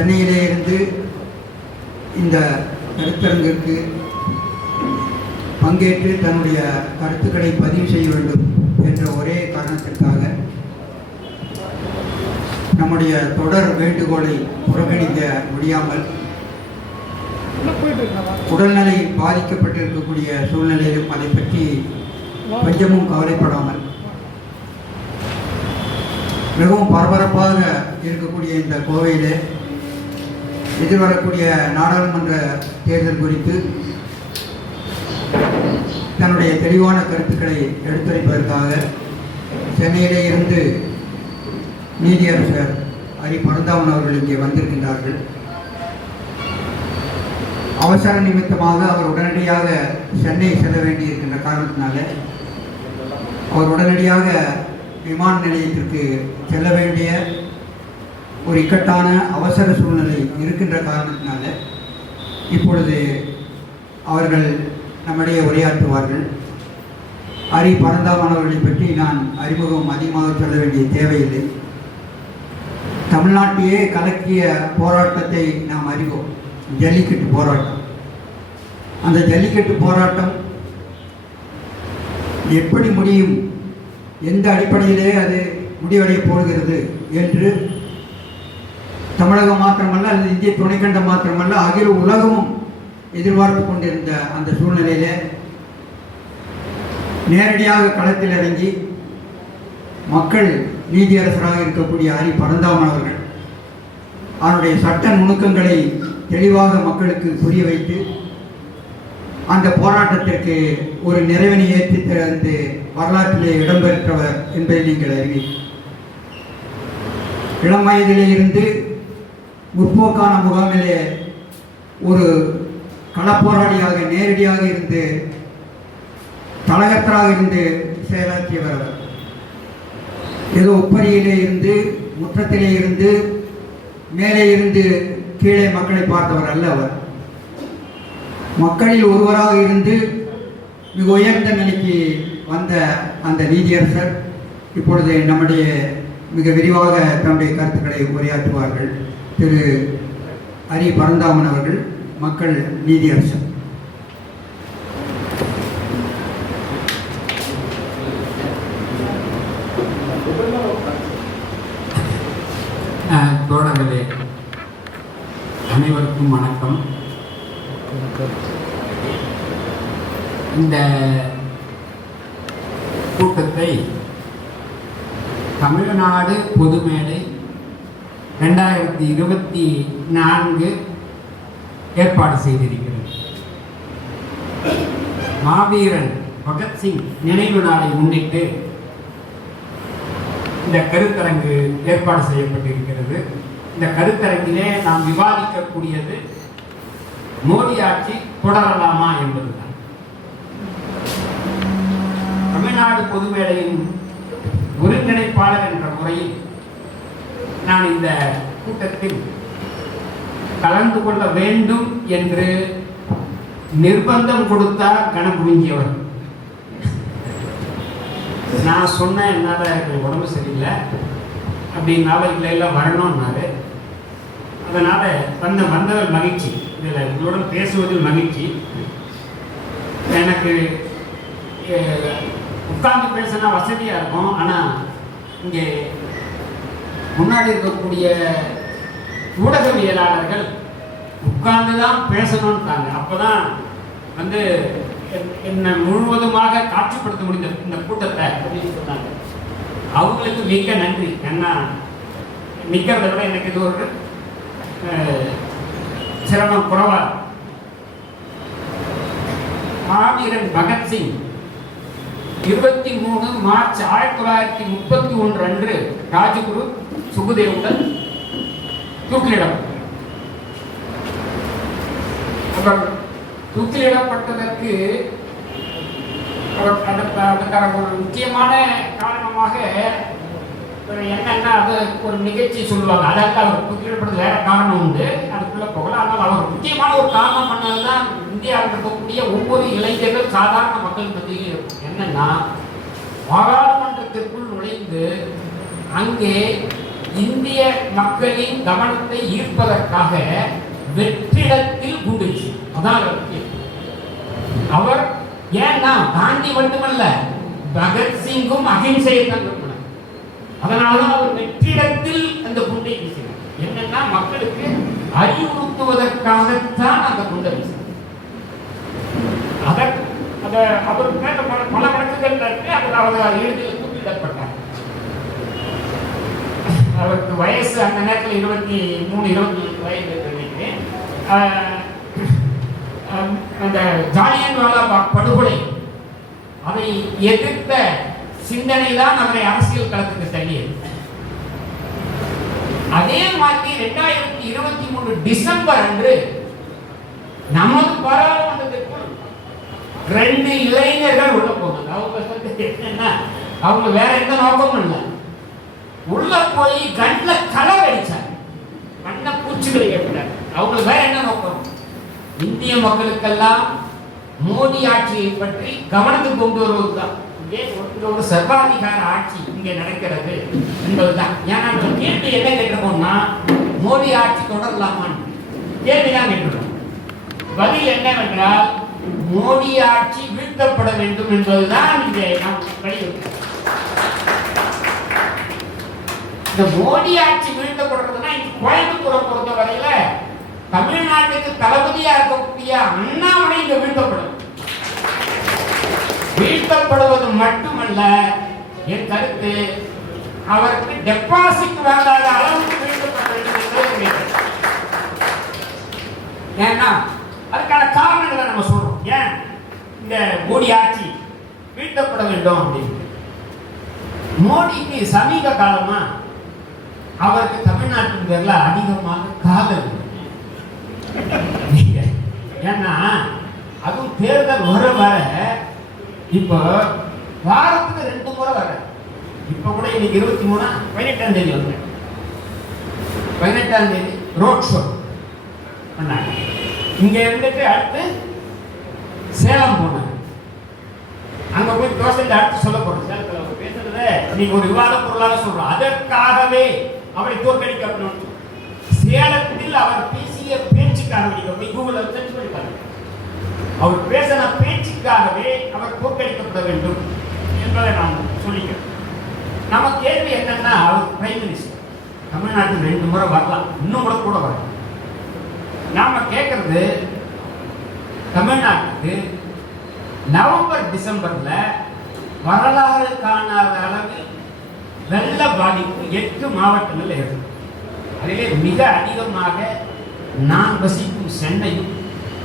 சென்னையிலே இருந்து இந்த கருத்தரங்கிற்கு பங்கேற்று தன்னுடைய கருத்துக்களை பதிவு செய்ய வேண்டும் என்ற ஒரே காரணத்திற்காக நம்முடைய தொடர் வேண்டுகோளை புறக்கணிக்க முடியாமல் உடல்நிலை பாதிக்கப்பட்டிருக்கக்கூடிய சூழ்நிலையிலும் அதை பற்றி கொஞ்சமும் கவலைப்படாமல் மிகவும் பரபரப்பாக இருக்கக்கூடிய இந்த கோவையிலே எதிர்வரக்கூடிய நாடாளுமன்ற தேர்தல் குறித்து தன்னுடைய தெளிவான கருத்துக்களை எடுத்துரைப்பதற்காக சென்னையிலே இருந்து நீதியரசர் ஹரி பரந்தாமன் அவர்கள் இங்கே வந்திருக்கின்றார்கள். அவசர நிமித்தமாக அவர் உடனடியாக சென்னை செல்ல வேண்டியிருக்கின்ற காரணத்தினால அவர் உடனடியாக விமான நிலையத்திற்கு செல்ல வேண்டிய ஒரு இக்கட்டான அவசர சூழ்நிலை இருக்கின்ற காரணத்தினால இப்பொழுது அவர்கள் நம்மிடையே உரையாற்றுவார்கள். ஹரி பரந்தாமன் அவர்களை பற்றி நான் அறிமுகம் அதிகமாக சொல்ல வேண்டிய தேவையில்லை. தமிழ்நாட்டையே கலக்கிய போராட்டத்தை நாம் அறிவோம், ஜல்லிக்கட்டு போராட்டம். அந்த ஜல்லிக்கட்டு போராட்டம் எப்படி முடியும், எந்த அடிப்படையிலே அது முடிவடைய போகிறது என்று தமிழகம் மாத்திரமல்ல, அல்லது இந்திய துணைக்கண்டம் மாத்திரமல்ல, அகில உலகமும் எதிர்பார்த்து கொண்டிருந்த அந்த சூழ்நிலையிலே நேரடியாக களத்தில் இறங்கி மக்கள் நீதியரசராக இருக்கக்கூடிய ஹரி பரந்தாமன் அவர்கள் அவருடைய சட்ட நுணுக்கங்களை தெளிவாக மக்களுக்கு புரிய வைத்து அந்த போராட்டத்திற்கு ஒரு நிறைவினை ஏற்றி தந்து வரலாற்றிலே இடம்பெற்றவர் என்பதை நீங்கள் அறிவீர்கள். இளம் வயதிலே இருந்து முற்போக்கான முகாமிலே ஒரு களப்போராளியாக நேரடியாக இருந்து தலகத்தராக இருந்து செயலாற்றியவர் அவர். ஏதோ உப்பரியிலே இருந்து முற்றத்திலே இருந்து மேலே இருந்து கீழே மக்களை பார்த்தவர் அல்ல. அவர் மக்களில் ஒருவராக இருந்து மிக உயர்ந்த நிலைக்கு வந்த அந்த நீதியரசர் இப்பொழுது நம்முடைய மிக விரிவாக தன்னுடைய கருத்துக்களை உரையாற்றுவார்கள். திரு ஹரி பரந்தாமன் அவர்கள், மக்கள் நீதியரசர். தோழர்களே, அனைவருக்கும் வணக்கம். இந்த கூட்டத்தை தமிழ்நாடு பொதுமேடை 2024 ஏற்பாடு செய்திருக்கிறது. மாவீரன் பகத்சிங் நினைவு நாளை முன்னிட்டு இந்த கருத்தரங்கு ஏற்பாடு செய்யப்பட்டிருக்கிறது. இந்த கருத்தரங்கிலே நாம் விவாதிக்கக்கூடியது மோடி ஆட்சி தொடரலாமா என்பதுதான். தமிழ்நாடு பொதுமேடையின் ஒருங்கிணைப்பாளர் என்ற முறையில் நான் இந்த கூட்டத்தில் கலந்து கொள்ள வேண்டும் என்று நிர்பந்தம் கொடுத்தார் கணபுரிஞ்சியவர். நான் சொன்னேன், என்னால் உடம்பு சரியில்லை அப்படின்னால இல்லை வரணும்னாரு. அதனால் வந்தவர் மகிழ்ச்சி, இதில் உங்களுடன் பேசுவதில் மகிழ்ச்சி. எனக்கு உட்கார்ந்து பேசினா வசதியாக இருக்கும். ஆனால் இங்கே முன்னாடி இருக்கக்கூடிய ஊடகவியலாளர்கள் உட்கார்ந்து தான் பேசணும்ட்டாங்க. அப்போ தான் என்னை முழுவதுமாக காட்சிப்படுத்த முடிந்த இந்த கூட்டத்தை அப்படின்னு சொன்னாங்க. அவங்களுக்கு மிக்க நன்றி. ஏன்னா நிற்கிறத விட எனக்கு இது ஒரு சிரமம் குறைவா. மாவீரன் பகத்சிங் 23 மார்ச் 1931 அன்று ராஜகுரு சுகுதேவுடன் தூக்கிலிடம். அவர் தூக்கிலிடப்பட்டதற்கு அதுக்கான ஒரு முக்கியமான காரணமாக என்னன்னா, அது ஒரு நிகழ்ச்சி சொல்லுவாங்க. அதாவது அவர் தூக்கிலிடப்பட்டது வேற காரணம் உண்டு, அதுக்குள்ள போகல. ஆனால் அவர் முக்கியமான ஒரு காரணம் பண்ணதுதான் இந்தியாவில் இருக்கக்கூடிய ஒவ்வொரு இளைஞர்கள் சாதாரண மக்கள் மத்தியில் இருக்கும். என்னன்னா, பாராளுமன்றத்திற்குள் நுழைந்து அங்கே இந்திய மக்களின் கவனத்தை ஈர்ப்பதற்காக வெற்றிடத்தில் குண்டு வீசி. அதான் அவர் ஏன்னா காந்தி மட்டுமல்ல, பகத்சிங்கும் அகிம்சையை தான் விரும்பினார். அதனாலதான் அவர் வெற்றிடத்தில் அந்த குண்டை வீசினார். என்னன்னா மக்களுக்கு அறிவுறுத்துவதற்காகத்தான் அந்த குண்டை வீசினார். அவருக்கு பல வழக்குகள் இருக்கு. அவர் இறுதியில் தூக்கிடப்பட்டார். அவருக்கு வயசு அந்த நேரத்தில் 23-24 வயது இருக்கு. அந்த ஜாலியன்வாலாபாக் படுகொலை அதை எதிர்த்த சிந்தனை தான் அவரை அரசியல் களத்துக்கு தள்ளியது. அதே மாதிரி 2023 டிசம்பர் அன்று நமது பாராளுமன்றத்திற்குள் 2 இளைஞர்கள் உள்ள போனாங்க. அவங்க என்னன்னா, அவங்க வேற எந்த நோக்கமும் இல்லை, உள்ள போய் கண்ல கலர் அடிச்சாங்க, கண்ண பூச்சிகளை ஏற்றாங்க. அவங்களுக்கு வேற என்ன நோக்கம்? இந்திய மக்களுக்கெல்லாம் மோடி ஆட்சியை பற்றி கவனத்துக்கு கொண்டு வருவதுதான். இங்கே ஒரு சர்வாதிகார ஆட்சி இங்கே நடக்கிறது என்பதுதான். ஏன்னா கேள்வி என்ன கேட்டிருக்கோம்னா, மோடி ஆட்சி தொடரலாமான்னு கேள்விதான் கேட்டிருக்கோம். பதில் என்னவென்றால், மோடி ஆட்சி வீழ்த்தப்பட வேண்டும் என்பதுதான் இங்கே நாம் வலியுறுத்தோம். இந்த மோடி ஆட்சி வீழ்த்தப்படுறதுன்னா, கோயம்புத்தூரை பொறுத்த வரையில தமிழ்நாட்டுக்கு தளபதியா இருக்கக்கூடிய அண்ணாமலை இங்க வீழ்த்தப்படும். வீழ்த்தப்படுவது மட்டுமல்ல, என் கருத்து அவருக்கு டெபாசிட் வாங்காத அளவுக்கு வீழ்த்தப்பட வேண்டும். ஏன்னா அதுக்கான காரணங்களை நம்ம சொல்றோம். ஏன் இந்த மோடி ஆட்சி வீழ்த்தப்பட வேண்டும் அப்படின்னு? மோடிக்கு சமீப காலமா அவருக்கு தமிழ்நாட்டின் பேர்ல அதிகமாக காதல். ஏன்னா அதுவும் தேர்தல் வர இப்போ வாரத்துக்கு 2 முறை வர. இப்ப கூட இன்னைக்கு 18ஆம் தேதி வந்து 18ஆம் தேதி ரோட் ஷோ பண்ணாங்க. இங்க இருந்துட்டு அடுத்து சேலம் போனாங்க. அங்க போய் தோசையில் அடுத்து சொல்ல போறோம். சேலத்தில் அவர் பேசுறத நீங்க ஒரு விவாத பொருளாக சொல்றோம். அதற்காகவே அவரை தோற்கடிக்கணும். சேலத்தில் அவர் பேசிய பேச்சுக்காக போய் கூகுளில் சர்ச் பண்ணி பாருங்க. அவர் பேசின பேச்சுக்காகவே அவர் தோற்கடிக்கப்பட வேண்டும் என்பதை நான் சொல்லிக்கிறேன். நம்ம கேள்வி என்னன்னா, அவர் பிரைம் மினிஸ்டர் தமிழ்நாட்டில் 2 முறை வரலாம், இன்னும் கூட வரலாம். நாம கேட்கறது, தமிழ்நாட்டுக்கு நவம்பர் டிசம்பர்ல வரலாறு காணாத அளவில் வெள்ள பாதிப்பு 8 மாவட்டங்கள் இருக்கு. அதிலே மிக அதிகமாக நான் வசிக்கும் சென்னையும்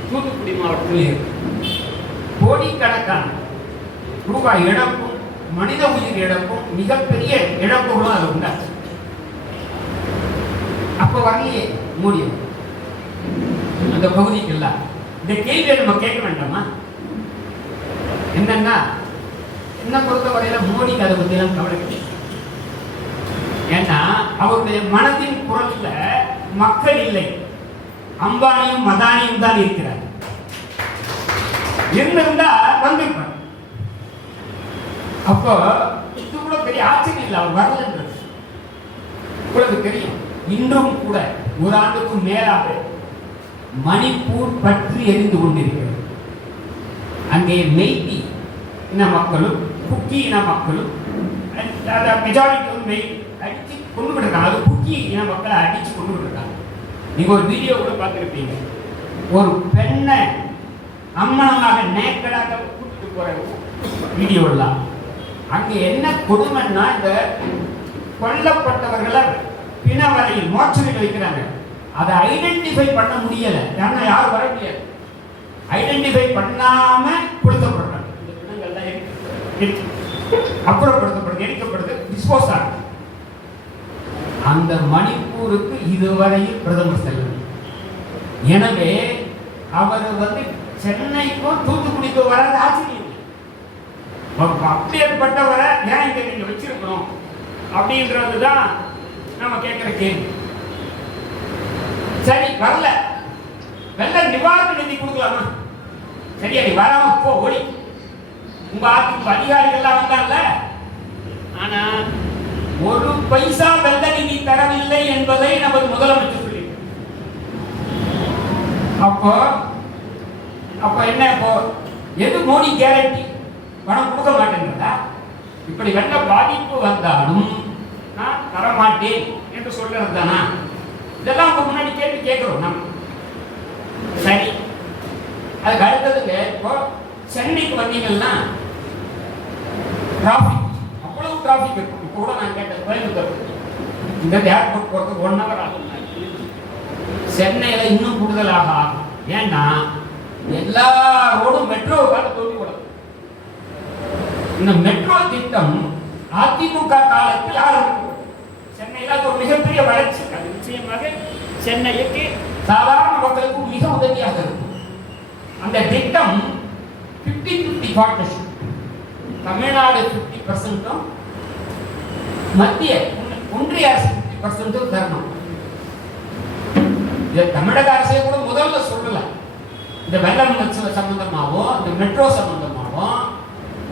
தூத்துக்குடி மாவட்டத்தில் இருக்கு. கோடிக்கணக்கான ரூபாய் இழப்பும் மனித உயிர் இழப்பும் மிகப்பெரிய இழப்புகளும் அது உண்டாச்சு. அப்ப வரலையே மோடி அந்த பகுதிக்கு எல்லாம். இந்த கேள்வியை நம்ம கேட்க வேண்டாமா? என்னன்னா, என்ன பொறுத்தவரையில மோடிக்கு அதை பத்தி எல்லாம் கவலை கிடையாது. ஏன்னா அவருடைய மனதின் குரல்ல மக்கள் இல்லை, அம்பானியும் மதானியும் தான் இருக்கிறார். இருந்திருந்தா வந்திருப்பார். அப்போ இது கூட பெரிய ஆச்சரியம் இல்லை, அவர் வரலன்றது உங்களுக்கு தெரியும். இன்றும் கூட 1 ஆண்டுக்கும் மேலாக மணிப்பூர் பற்றி எரிந்து கொண்டிருக்கிறது. அங்கே மெய்தி இன மக்களும் குக்கி இன மக்களும் மெஜாரிட்டி அடிச்சு கொண்டு விட்டுருக்காங்க. அது குக்கி இன மக்களை அடிச்சு கொண்டு விட்டுருக்காங்க. நீங்க ஒரு வீடியோ கூட பார்த்துருப்பீங்க. ஒரு பெண்ணை அம்மனமாக நேக்கடாக கூட்டிட்டு போற வீடியோ எல்லாம். அங்க என்ன கொடுமைன்னா, இந்த கொல்லப்பட்டவர்களை பிணவரையில் மோச்சரில் வைக்கிறாங்க. அதை ஐடென்டிஃபை பண்ண முடியல. ஏன்னா யாரும் வர முடியாது. ஐடென்டிஃபை பண்ணாம கொடுத்தப்படுறாங்க. இந்த பிணங்கள்லாம் அப்புறப்படுத்தப்படுது, எரிக்கப்படுது, டிஸ்போஸ் ஆகுது. அந்த மணிப்பூருக்கு இதுவரையில் பிரதமர் செல்லவில்லை. எனவே அவர் சென்னைக்கும் தூத்துக்குடிக்கும் வராது ஆச்சரியம் இல்லை. அப்படியேற்பட்டவரை ஏன் இங்க நீங்க வச்சிருக்கணும் அப்படின்றதுதான் நம்ம கேட்கிற கேள்வி. சரி, வரல, வெள்ள நிவாரண நிதி கொடுக்கலாமா? சரியா, நீ வராம போ, ஓடி. உங்க ஆட்சிக்கு அதிகாரிகள் எல்லாம் வந்தாங்கல்ல. ஆனா ஒரு பைசா வெள்ள நிதி தரவில்லை என்பதை நமது முதலமைச்சர் சொல்லி. அப்போ என்ன, இப்போ எது மோடி கேரண்டி? பணம் கொடுக்க மாட்டேங்கிறதா? இப்படி வெள்ள பாதிப்பு வந்தாலும் நான் தரமாட்டேன் என்று சொல்றது தானா? இதெல்லாம் உங்க முன்னாடி கேள்வி கேட்கிறோம் நம்ம. சரி, அதுக்கு அடுத்ததுக்கு இப்போ சென்னைக்கு வந்தீங்கன்னா டிராபிக், அவ்வளவு டிராபிக் இருக்கும். இப்போ கூட நான் கேட்டேன், கோயம்புத்தூர் இந்த ஏர்போர்ட் போறதுக்கு 1 hour ஆகும். சென்னையில இன்னும் கூடுதலாக ஆகும். ஏன்னா எல்லா ரோடும் மெட்ரோவால தோண்டி விடும். இந்த மெட்ரோ திட்டம் அதிமுக காலத்தில் ஆரம்பிக்கும். சென்னையில ஒரு மிகப்பெரிய வளர்ச்சி. அது நிச்சயமாக சென்னைக்கு சாதாரண மக்களுக்கு மிக உதவியாக இருக்கும். அந்த திட்டம் 50-50 பார்ட்னர்ஷிப். தமிழ்நாடு 50%, மத்திய ஒன்றிய அரசு 50% தரணும். தமிழக அரசே கூட முதல்ல சொல்லல. இந்த வெள்ளம் சம்பந்தமாவோ இந்த மெட்ரோ சம்பந்தமாவோ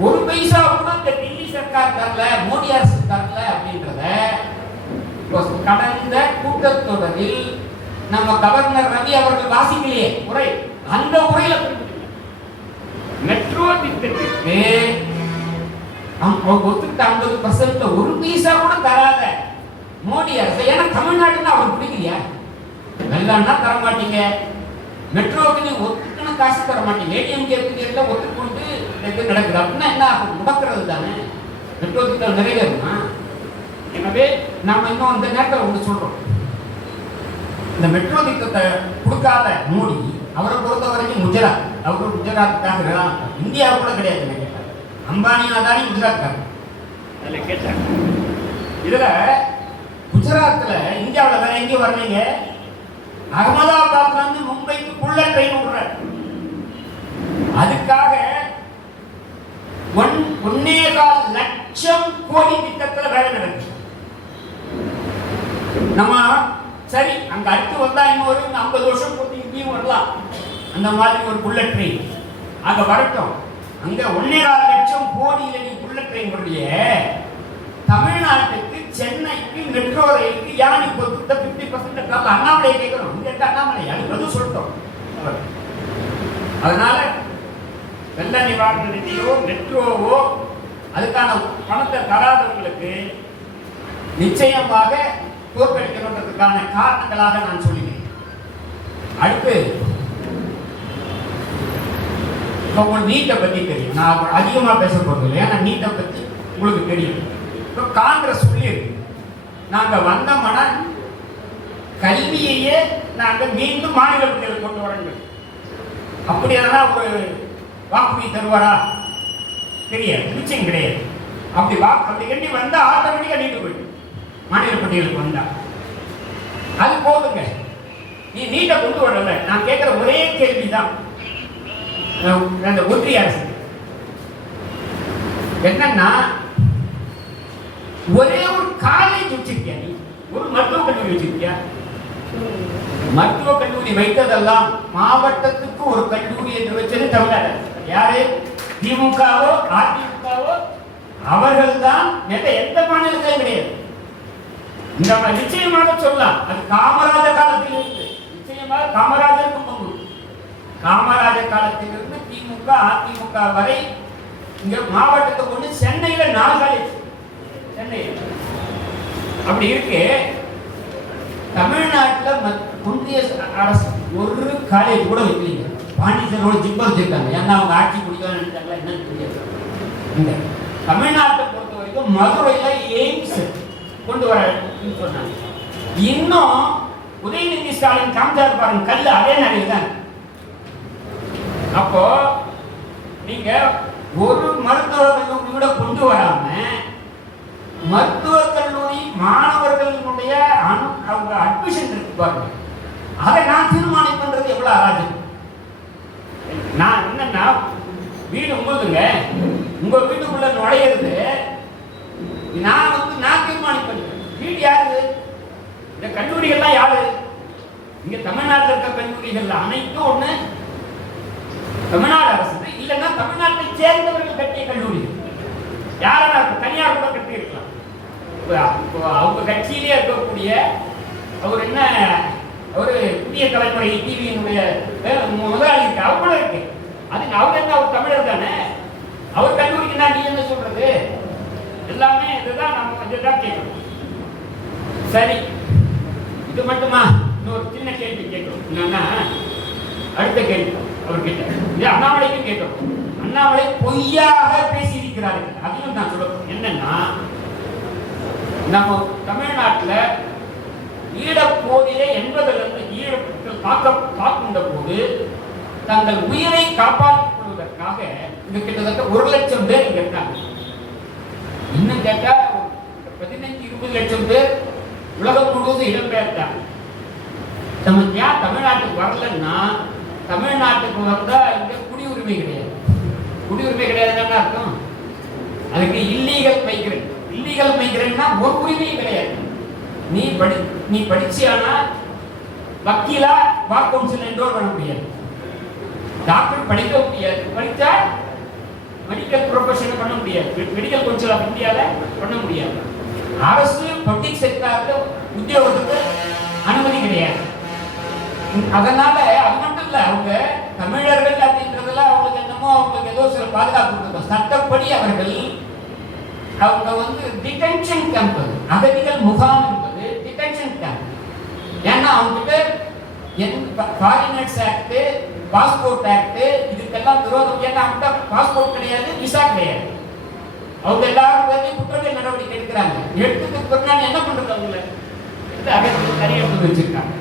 ஒரு பைசா கூட இந்த டெல்லி சர்க்கார் தரல, மோடி அரசு தரல அப்படின்றத கடந்த கூட்டத்தொடரில் நம்ம கவர்னர் ரவி அவர்கள் வாசிக்கலையே உரை, அந்த உரையில மெட்ரோ திட்டத்திற்கு ஒத்துக்கிட்ட 50% ஒரு பைசா கூட தராத மோடி அரசு. ஏன்னா தமிழ்நாடுன்னு அவர் பிடிக்கலையா? வெள்ளம்னா தர மாட்டீங்க, மெட்ரோவுக்கு நீங்க ஒத்துக்கணும், காசு தர மாட்டீங்க, ஏடிஎம் கேட்குறீங்க, ஒத்துக்கொண்டு நடக்குது அப்படின்னா என்ன ஆகும்? முடக்கிறது தானே. மெட்ரோ திட்டம் நிறைவேறுமா? எனவே நம்ம இன்னும் அந்த நேரத்தில் ஒன்று சொல்றோம், இந்த மெட்ரோ திட்டத்தை கொடுக்காத மோடி அவரை பொறுத்த வரைக்கும் குஜராத், அவரு குஜராத்துக்காக இந்தியா கூட கிடையாது. கேட்டாங்க அம்பானி அதானி குஜராத்காரங்க. அதில் கேட்டாங்க இதுல குஜராத்தில் இந்தியாவில் வேற எங்கேயும் வரலீங்க. அகமதாபாத்ல இருந்து மும்பைக்கு புல்லட் ட்ரெயின் விடுறாரு. அதுக்காக 1.25 லட்சம் கோடி திட்டத்தில் வேலை நடக்குது. நம்ம சரி அங்க அடுத்து வந்தா இன்னொரு 50 வருஷம் போட்டு இங்கேயும் வரலாம். அந்த மாதிரி ஒரு புல்லட் ட்ரெயின் அங்க வரட்டும். அங்க 1.25 லட்சம் கோடியில நீ புல்லட் ட்ரெயின் வரலையே. தமிழ்நாட்டுக்கு சென்னைக்கு மெட்ரோ ரயிலுக்கு யானை பொறுத்த 50% தரல. அண்ணாமலையை கேட்கிறோம், இங்க இருக்க அண்ணாமலை அது பதில் சொல்லிட்டோம். அதனால வெள்ள நிவாரண நிதியோ மெட்ரோவோ அதுக்கான பணத்தை தராதவங்களுக்கு நிச்சயமாக தோற்கடிக்கணுன்றதுக்கான காரணங்களாக நான் சொல்லுகிறேன். அடுத்து உங்களுக்கு நீட்டை பத்தி தெரியும், நான் அதிகமா பேச போறது இல்லை. ஏன்னா நீட்டை பத்தி உங்களுக்கு தெரியும். இப்போ காங்கிரஸ் சொல்லியிருக்கு, நாங்க வந்தோம்னா கல்வியையே நாங்க மீண்டும் மாநிலத்தில் கொண்டு வரணும். அப்படியானா ஒரு வாக்குறுதி தருவாரா? தெரியாது, நிச்சயம் கிடையாது. அப்படி கண்டி வந்தா ஆட்டோமேட்டிக்கா நீட்டு போயிடும். மாநில பட்டியலுக்கு வந்தா அது போதுங்க. நீ நீட்டை கொண்டு வரல. நான் கேட்கிற ஒரே கேள்விதான் அந்த ஒன்றிய அரசு என்னன்னா, ஒரே ஒரு காலேஜ் வச்சிருக்கியா? நீ ஒரு மருத்துவக் கல்லூரி வச்சிருக்கியா? மருத்துவக் கல்லூரி வைத்ததெல்லாம் மாவட்டத்துக்கு ஒரு கல்லூரி என்று வச்சது தமிழ்நாடு. யாரு? திமுகவோ அதிமுகவோ அவர்கள் தான். எந்த மாநிலத்திலும் கிடையாது. இந்த நிச்சயமாக சொல்லலாம், அது காமராஜர் காலத்தில் இருந்து, நிச்சயமாக காமராஜருக்கு முன்பு, காமராஜர் காலத்திலிருந்து திமுக அதிமுக வரை இங்க மாவட்டத்தை கொண்டு சென்னையில 4 காலேஜ். சென்னை அப்படி இருக்கு. தமிழ்நாட்டில் ஒன்றிய அரசு ஒரு காலேஜ் கூட வைக்கலீங்க. பாண்டிச்சேரியோட ஜிப்பர் வச்சிருக்காங்க. ஏன்னா அவங்க ஆட்சி பிடிக்கலாம்னு நினைச்சாங்களா என்னன்னு தெரியாது. இந்த தமிழ்நாட்டை பொறுத்த வரைக்கும் மதுரையில எய்ம்ஸ் கொண்டு வர சொன்னாங்க. இன்னும் உதயநிதி ஸ்டாலின் காமிச்சார் பாருங்க கல்லு, அதே நிலையில் தான். அப்போ நீங்க ஒரு மருத்துவக் கல்லூரி கூட கொண்டு வராம மருத்துவக் கல்லூரி மாணவர்களுடைய அவங்க அட்மிஷன் இருக்கு பாருங்க, அதை நான் தீர்மானம் பண்றது எவ்வளவு அராஜகம். நான் என்னன்னா, வீடு உங்களுக்குங்க, உங்க வீட்டுக்குள்ள நுழையிறது நான் தீர்மானம் பண்ணுறேன். வீடு யாரு? இந்த கல்லூரிகள்லாம் யாரு? இங்க தமிழ்நாட்டில் இருக்க கல்லூரிகள் அனைத்தும் ஒண்ணு தமிழ்நாடு அரசு, இல்லைன்னா தமிழ்நாட்டை சேர்ந்தவர்கள் கட்டிய கல்லூரி. யாரா தனியார் கூட கட்டி இருக்கலாம். அவங்க கட்சியிலே இருக்கக்கூடிய அவர் என்ன ஒரு புதிய தலைமுறை டிவியினுடைய முதலாளி இருக்கு, அவங்களும் இருக்கு. அது அவர் என்ன, அவர் தமிழர் தானே, அவர் கல்லூரிக்குன்னா நீ என்ன சொல்றது? எல்லாமே இதுதான் நம்ம இதுதான் கேட்கணும். சரி, இது மட்டுமா? இன்னொரு சின்ன கேள்வி கேட்கணும். என்னன்னா, அடுத்த கேள்வி அவர்கிட்ட இது அண்ணாமலைக்கும் கேட்கணும். அண்ணாமலை பொய்யாக பேசியிருக்கிறார்கள், அதையும் நான் சொல்லணும். என்னன்னா, நம்ம தமிழ்நாட்டில் ஈழப்போரிலே என்பதிலிருந்து ஈழத்தில் தாக்குண்ட போது தங்கள் உயிரை காப்பாற்றிக் கொள்வதற்காக இங்க கிட்டத்தட்ட 1 லட்சம் பேர் இங்க இருக்காங்க. இன்னும் கேட்டா 15-20 லட்சம் பேர் உலகம் முழுவதும் இடம்பெயர்த்தாங்க. நம்ம ஏன் தமிழ்நாட்டுக்கு வரலன்னா, தமிழ்நாட்டுக்கு வந்தா இங்க குடியுரிமை கிடையாது. குடியுரிமை கிடையாதுன்னு அர்த்தம், அதுக்கு இல்லீகல் மைக்ரேட். இல்லீகல் மைக்ரேட்னா ஒரு உரிமையும் கிடையாது. நீ படிச்சியானா வக்கீலா பார் கவுன்சில் என்ரோல் பண்ண முடியாது, டாக்டர் படிக்க முடியாது, படிச்சா மெடிக்கல் ப்ரொஃபஷன் பண்ண முடியாது, மெடிக்கல் கவுன்சில் ஆஃப் இந்தியால பண்ண முடியாது. அரசு பப்ளிக் செக்டார்ல உத்தியோகத்துக்கு அனுமதி கிடையாது. அதனால அது மட்டும் இல்ல, அவங்க தமிழர்கள் அப்படின்றதுல அவங்களுக்கு என்னமோ அவங்களுக்கு ஏதோ சில பாதுகாப்பு கொடுக்கும். சட்டப்படி அவர்கள் அவங்க வந்து டிடென்ஷன் கேம்ப், அகதிகள் முகாம் என்பது டிடென்ஷன் கேம்ப். ஏன்னா அவங்ககிட்ட ஃபாரினர்ஸ் ஆக்ட், பாஸ்போர்ட் ஆக்ட் இதுக்கெல்லாம் விரோதம். ஏன்னா அவங்க பாஸ்போர்ட் கிடையாது, விசா கிடையாது. அவங்க எல்லாரும் பேரையும் குற்றவியல் நடவடிக்கை எடுக்கிறாங்க. எடுத்துக்கு பிறகு என்ன பண்றது? அவங்கள அகதிகள் தனி எடுத்து வச்சிருக்காங்க.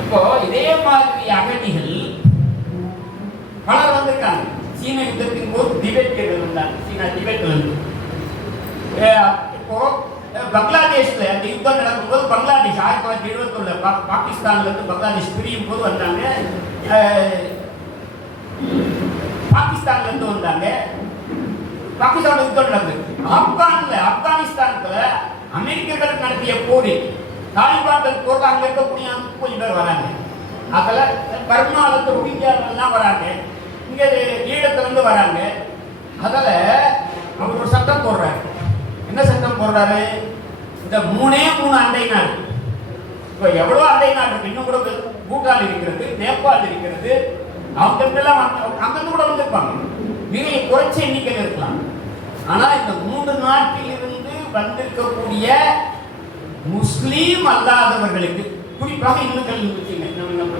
இப்போ இதே மாதிரி அகதிகள் பலர் வந்திருக்காங்க. சீன யுத்தத்தின் போது டிபேட் இருந்தாங்க. சீனா டிபேட் வந்து இப்போ பங்களாதேஷ்ல அந்த யுத்தம் நடக்கும்போது பங்களாதேஷ் 1971 பாகிஸ்தான்ல இருந்து பங்களாதேஷ் பிரியும் போது வந்தாங்க. பாகிஸ்தான்ல இருந்து வந்தாங்க. பாகிஸ்தான் யுத்தம் நடந்தது. ஆப்கானிஸ்தான்ல அமெரிக்கர்கள் நடத்திய போரில் தாலிபான்கள் போர்ல அங்க இருக்கக்கூடிய கொஞ்சம் பேர் வராங்க. அதுல பர்மால இருந்து ரோஹிங்கியாலாம் வராங்க, இங்க ஈழத்துல இருந்து வராங்க. அதுல அவர் ஒரு சட்டம் போடுறாரு. என்ன சட்டம் போடுறாரு? இந்த 3 அண்டை நாடு, இப்ப எவ்வளவு அண்டை நாடு இருக்கு, இன்னும் கூட பூட்டான் இருக்கிறது, நேபாள் இருக்கிறது, அவங்க எல்லாம் அங்கிருந்து கூட வந்திருப்பாங்க. மிக குறைச்ச எண்ணிக்கையில் இருக்கலாம். ஆனா இந்த 3 நாட்டில் இருந்து வந்திருக்கக்கூடிய முஸ்லீம் அல்லாதவர்களுக்கு, குறிப்பாக இந்துக்கள்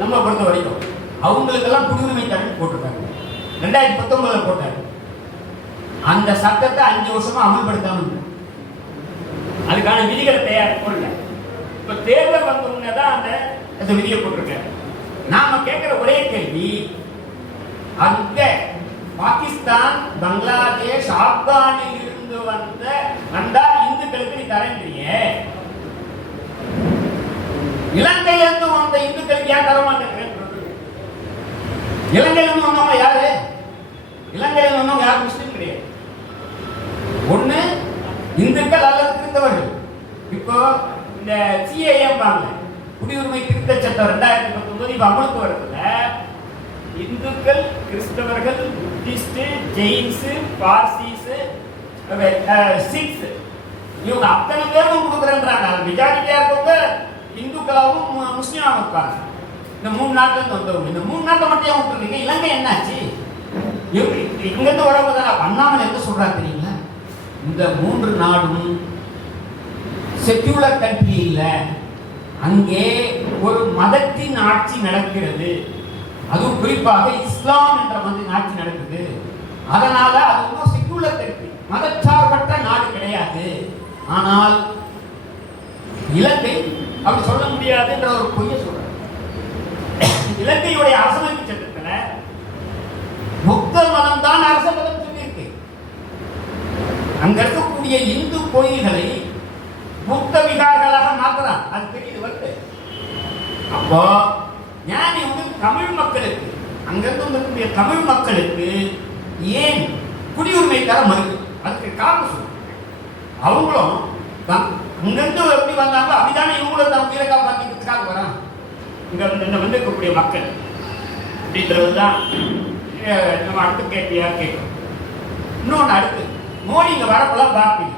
நம்ம பொறுத்த வரைக்கும் அவங்களுக்கெல்லாம் குடியுரிமை தடை போட்டிருக்காங்க. 2019 போட்டாங்க. அந்த சட்டத்தை 5 வருஷமா அமல்படுத்தாம அதுக்கான விதிகளை தயார் போடல. இப்ப தேர்தல் வந்த உடனே தான் அந்த விதியை போட்டிருக்காங்க. நாம கேட்கிற ஒரே கேள்வி, அந்த பாகிஸ்தான், பங்களாதேஷ், ஆப்கானில் இருந்து வந்தா இந்துக்களுக்கு நீ தரேன்றிய, இலங்கையில இருந்து வந்த இந்துக்களுக்கு ஏன் தர மாட்டேன்? இலங்கையில இருந்து வந்தவங்க யாரு? இலங்கையில வந்தவங்க யாரும் முஸ்லீம் கிடையாது. ஒண்ணு இந்துக்கள் அல்லது கிறிஸ்தவர்கள். இப்போ இந்த சிஏஎம் வாங்க, குடியுரிமை திருத்த சட்டம் 2019 இப்ப அமலுக்கு வரதுல இந்துக்கள், கிறிஸ்தவர்கள், புத்திஸ்ட், ஜெயின்ஸ், பார்சிஸ், சிக்ஸ் இவங்க அத்தனை பேரும் கொடுக்குறேன்றாங்க. மெஜாரிட்டியா இருக்கவங்க இந்துக்களாகவும் முஸ்லீமாவும் இருப்பாங்க. இந்த 3 நாட்டுல இருந்து வந்தவங்க. இந்த 3 நாட்டை மட்டும் ஏன் விட்டுருக்கீங்க? இலங்கை என்னாச்சு? இங்கிருந்து வரவங்க தான் அண்ணாமலை என்ன சொல்றாரு தெரியுங்களா? இந்த 3 நாடும் செக்யூலர் கண்ட்ரி இல்ல, அங்கே ஒரு மதத்தின் ஆட்சி நடக்கிறது. அதுவும் குறிப்பாக இஸ்லாம் என்ற மதத்தின் ஆட்சி நடக்குது. அதனால அது ஒரு செக்யூலர் கண்ட்ரி, மதச்சார்பற்ற நாடு கிடையாது. ஆனால் இலங்கை அப்படி சொல்ல முடியாதுன்ற ஒரு பொய்யை சொல்றாரு. இலங்கையுடைய அரசமைப்பு சட்டத்துல புத்த மதம் தான் அரச மதம் சொல்லியிருக்கு. அங்க இருக்கக்கூடிய இந்து கோயில்களை புத்த விகாரங்களாக மாற்றலாம். அது தெரியுது வந்து. அப்போ ஞானி வந்து தமிழ் மக்களுக்கு, அங்கிருந்து இருக்கக்கூடிய தமிழ் மக்களுக்கு ஏன் குடியுரிமை தர மறுக்கு? அதுக்கு காரணம் சொல்லுங்க. அவங்களும் அங்கிருந்து எப்படி வந்தாங்களோ அப்படித்தானே இவங்களும் தான் உயிரை காப்பாற்றிக்கிறதுக்காக வராங்க. இங்க வந்து இருக்கக்கூடிய மக்கள் அப்படின்றதுதான் நம்ம அடுத்த கேள்வியா கேட்கணும். இன்னொன்று அடுத்து, மோடி இங்க வரப்பெல்லாம் பார்ப்பீங்க,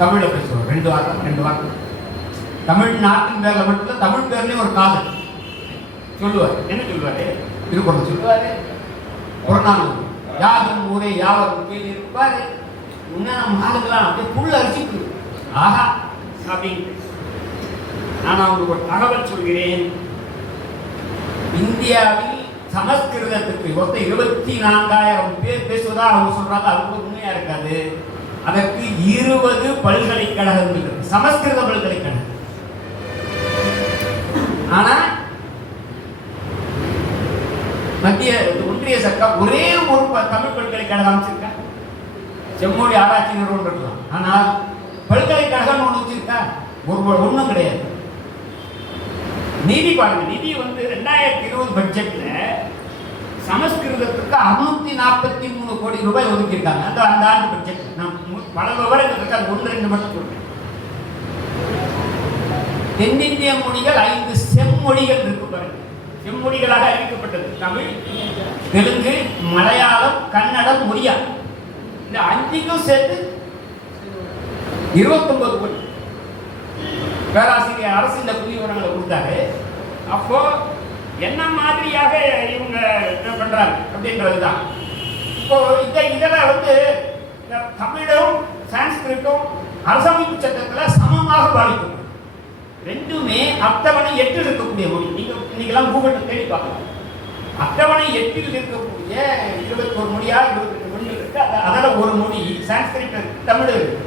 தமிழ்ல பேசுவார். 2 வாரம் தமிழ்நாட்டின் பேர்ல மட்டும் இல்ல, தமிழ் பேர்லயும் ஒரு காதல் சொல்லுவார். என்ன சொல்லுவாரு? திருக்குறள் சொல்லுவாரு, புறநானூறு யாதும் ஊரே யாவரும் கீழ் இருப்பாரு. நம்ம ஆளுங்களாம் அப்படியே புள்ள அரிசிக்கு ஆஹா அப்படின்னு. நான் அவங்களுக்கு ஒரு தகவல் சொல்கிறேன். இந்தியாவில் சமஸ்கிருதத்துக்கு மொத்த 24,000 பேர் பேசுவதா அவங்க சொல்றாங்க. அது உண்மையா இருக்காது. அதற்கு 20 பல்கலைக்கழகங்கள் இருக்கு, சமஸ்கிருத பல்கலைக்கழகம். ஆனா மத்திய ஒன்றிய சர்க்கார் ஒரே ஒரு தமிழ் பல்கலைக்கழகம் அமைச்சிருக்கா. செம்மொழி ஆராய்ச்சி நிறுவனம் இருக்கலாம், ஆனால் பல்கலைக்கழகம் ஒன்று வச்சிருக்கா? ஒன்றும் கிடையாது. நிதி பாருங்க, நிதி 2020 பட்ஜெட்ல சமஸ்கிருதத்துக்கு 643 கோடி ரூபாய் ஒதுக்கியிருக்காங்க. அந்த ஆண்டு பட்ஜெட். நான் பல விவரங்கள் இருக்கு, அது 1-2 மட்டும் சொல்றேன். தென்னிந்திய மொழிகள் 5 செம்மொழிகள் இருக்கு பாருங்க. செம்மொழிகளாக அறிவிக்கப்பட்டது தமிழ், தெலுங்கு, மலையாளம், கன்னடம், ஒரியா. இந்த 5க்கும் சேர்த்து 29 கோடி. பேராசிரியர் அரசு இந்த புதிய விவரங்களை கொடுத்தாரு. அப்போ என்ன மாதிரியாக இவங்க என்ன பண்றாங்க அப்படின்றதுதான். இப்போ இதெல்லாம் தமிழும் சான்ஸ்கிரிட்டும் அரசமைப்பு சட்டத்துல சமமாக பாதிக்கும். ரெண்டுமே அட்டவணை 8 இருக்கக்கூடிய மொழி. நீங்க இன்னைக்கெல்லாம் கூகுள் தேடி பார்க்கலாம். அட்டவணை 8 இருக்கக்கூடிய 21 மொழியா 22 மொழிகள் இருக்கு. அதில் ஒரு மொழி சான்ஸ்கிரிட், தமிழ் இருக்கு.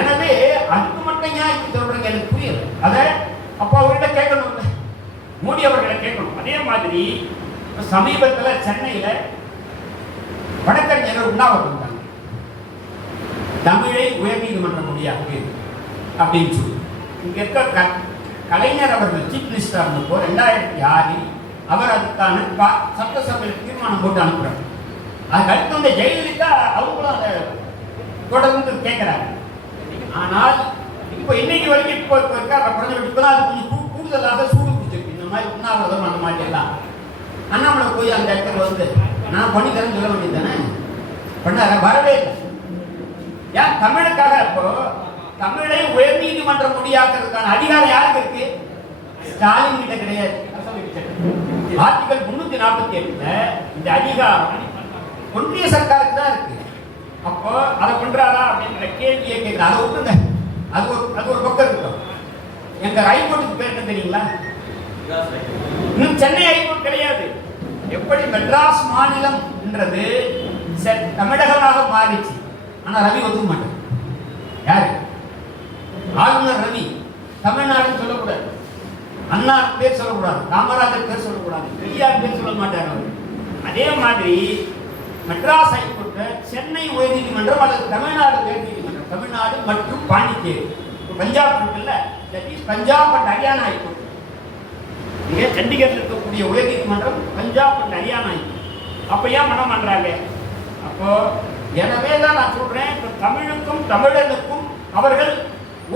எனவே அதுக்கு மட்டும் ஏன் இப்படி சொல்றீங்க எனக்கு புரியல. அதை அப்போ அவர்கிட்ட கேட்கணும், மோடி அவர்களை கேட்கணும். அதே மாதிரி சமீபத்தில் சென்னையில வழக்கறிஞர்கள் உண்ணாவிரதம் இருந்தாங்க. தமிழை உயர்நீதிமன்ற மொழியாக்கு அப்படின்னு சொல்லி இங்க இருக்க கலைஞர் அவர்கள் சீஃப் மினிஸ்டர் இருந்தப்போ 2006 அவர் அதுக்கான சட்டசபையில் தீர்மானம் போட்டு அனுப்புறாங்க. அதுக்கு அடுத்து ஜெயலலிதா அவங்களும் அதை தொடர்ந்து கேட்கிறாங்க. ஆனால் இப்போ இன்னைக்கு வரைக்கும் இப்போ இருக்க குறைஞ்சபட்சம் அது கொஞ்சம் கூடுதலாக சூடு பிடிச்சிருக்கு. இந்த மாதிரி உண்ணாவிரதம் அந்த மாதிரி எல்லாம் அண்ணாமலை போய் அந்த இடத்துல நான் பண்ணி தரேன்னு சொல்ல வேண்டியது தானே, பண்ணார வரவே இல்லை. ஏன் தமிழுக்காக இப்போ தமிழை உயர்நீதிமன்ற மொழியாக்குறதுக்கான அதிகாரம் யாருக்கு இருக்கு? ஸ்டாலின் கிட்ட கிடையாது. ஆர்டிகல் 347 இந்த அதிகாரம் ஒன்றிய சர்க்காருக்கு தான் இருக்கு. அப்போ அதை பண்றாரா அப்படின்ற கேள்வியை கேட்கிற அதை விட்டுங்க. அது ஒரு பக்கம் இருக்கும். எங்க ஹைகோர்ட்டுக்கு பேர் என்ன தெரியுங்களா? இன்னும் சென்னை ஹைகோர்ட் கிடையாது. எப்படி மெட்ராஸ் மாநிலம் என்றது தமிழகமாக மாறிச்சு. ஆனா ரவி ஒத்துக்க மாட்டார். யாரு? ஆளுநர் ரவி. தமிழ்நாடுன்னு சொல்லக்கூடாது, அண்ணா பேர் சொல்லக்கூடாது, காமராஜர் பேர் சொல்லக்கூடாது, பெரியார் பேர் சொல்ல மாட்டார் அவர். அதே மாதிரி மெட்ராஸ் ஹைகோர்ட்டை சென்னை உயர்நீதிமன்றம் அல்லது தமிழ்நாடு உயர்நீதிமன்றம், தமிழ்நாடு மற்றும் பாண்டிச்சேரி, பஞ்சாப் இருக்குல்ல, பஞ்சாப் அண்ட் ஹரியானா ஹைகோர்ட். இங்கே சண்டிகரில் இருக்கக்கூடிய உயர்நீதிமன்றம் பஞ்சாப் அண்ட் ஹரியானா ஹைகோர்ட். அப்போ ஏன் மனம் பண்றாங்க? அப்போ எனவே தான் நான் சொல்றேன், இப்போ தமிழுக்கும் தமிழனுக்கும் அவர்கள்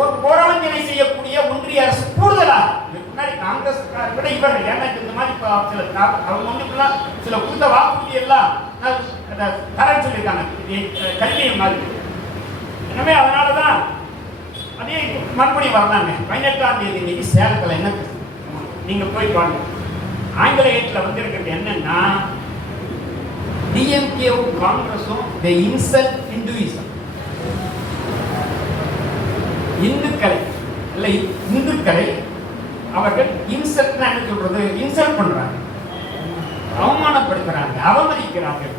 ஒரு போராட்டங்களை செய்யக்கூடிய ஒன்றிய அரசு கூடுதலாக முன்னாடி காங்கிரஸ் விட இவர்கள் ஏன்னா இந்த மாதிரி சில அவங்க சில கொடுத்த வாக்குறுதி எல்லாம் தரேன்னு சொல்லியிருக்காங்க கல்வியை மாதிரி. எனவே அதனாலதான் அதே மறுபடியும் வரலாங்க. 18ஆம் தேதி இன்னைக்கு சேலத்தில் என்ன நீங்க போய் பாருங்க. ஆங்கில ஏட்டில் வந்திருக்கிறது என்னன்னா, டிஎம்கேவும் காங்கிரஸும் they insult Hinduism. இந்துக்களை இல்லை, இந்துக்களை அவர்கள் இன்சல்ட் என்ன சொல்றது, இன்சல்ட் பண்றாங்க, அவமானப்படுத்துறாங்க, அவமதிக்கிறார்கள்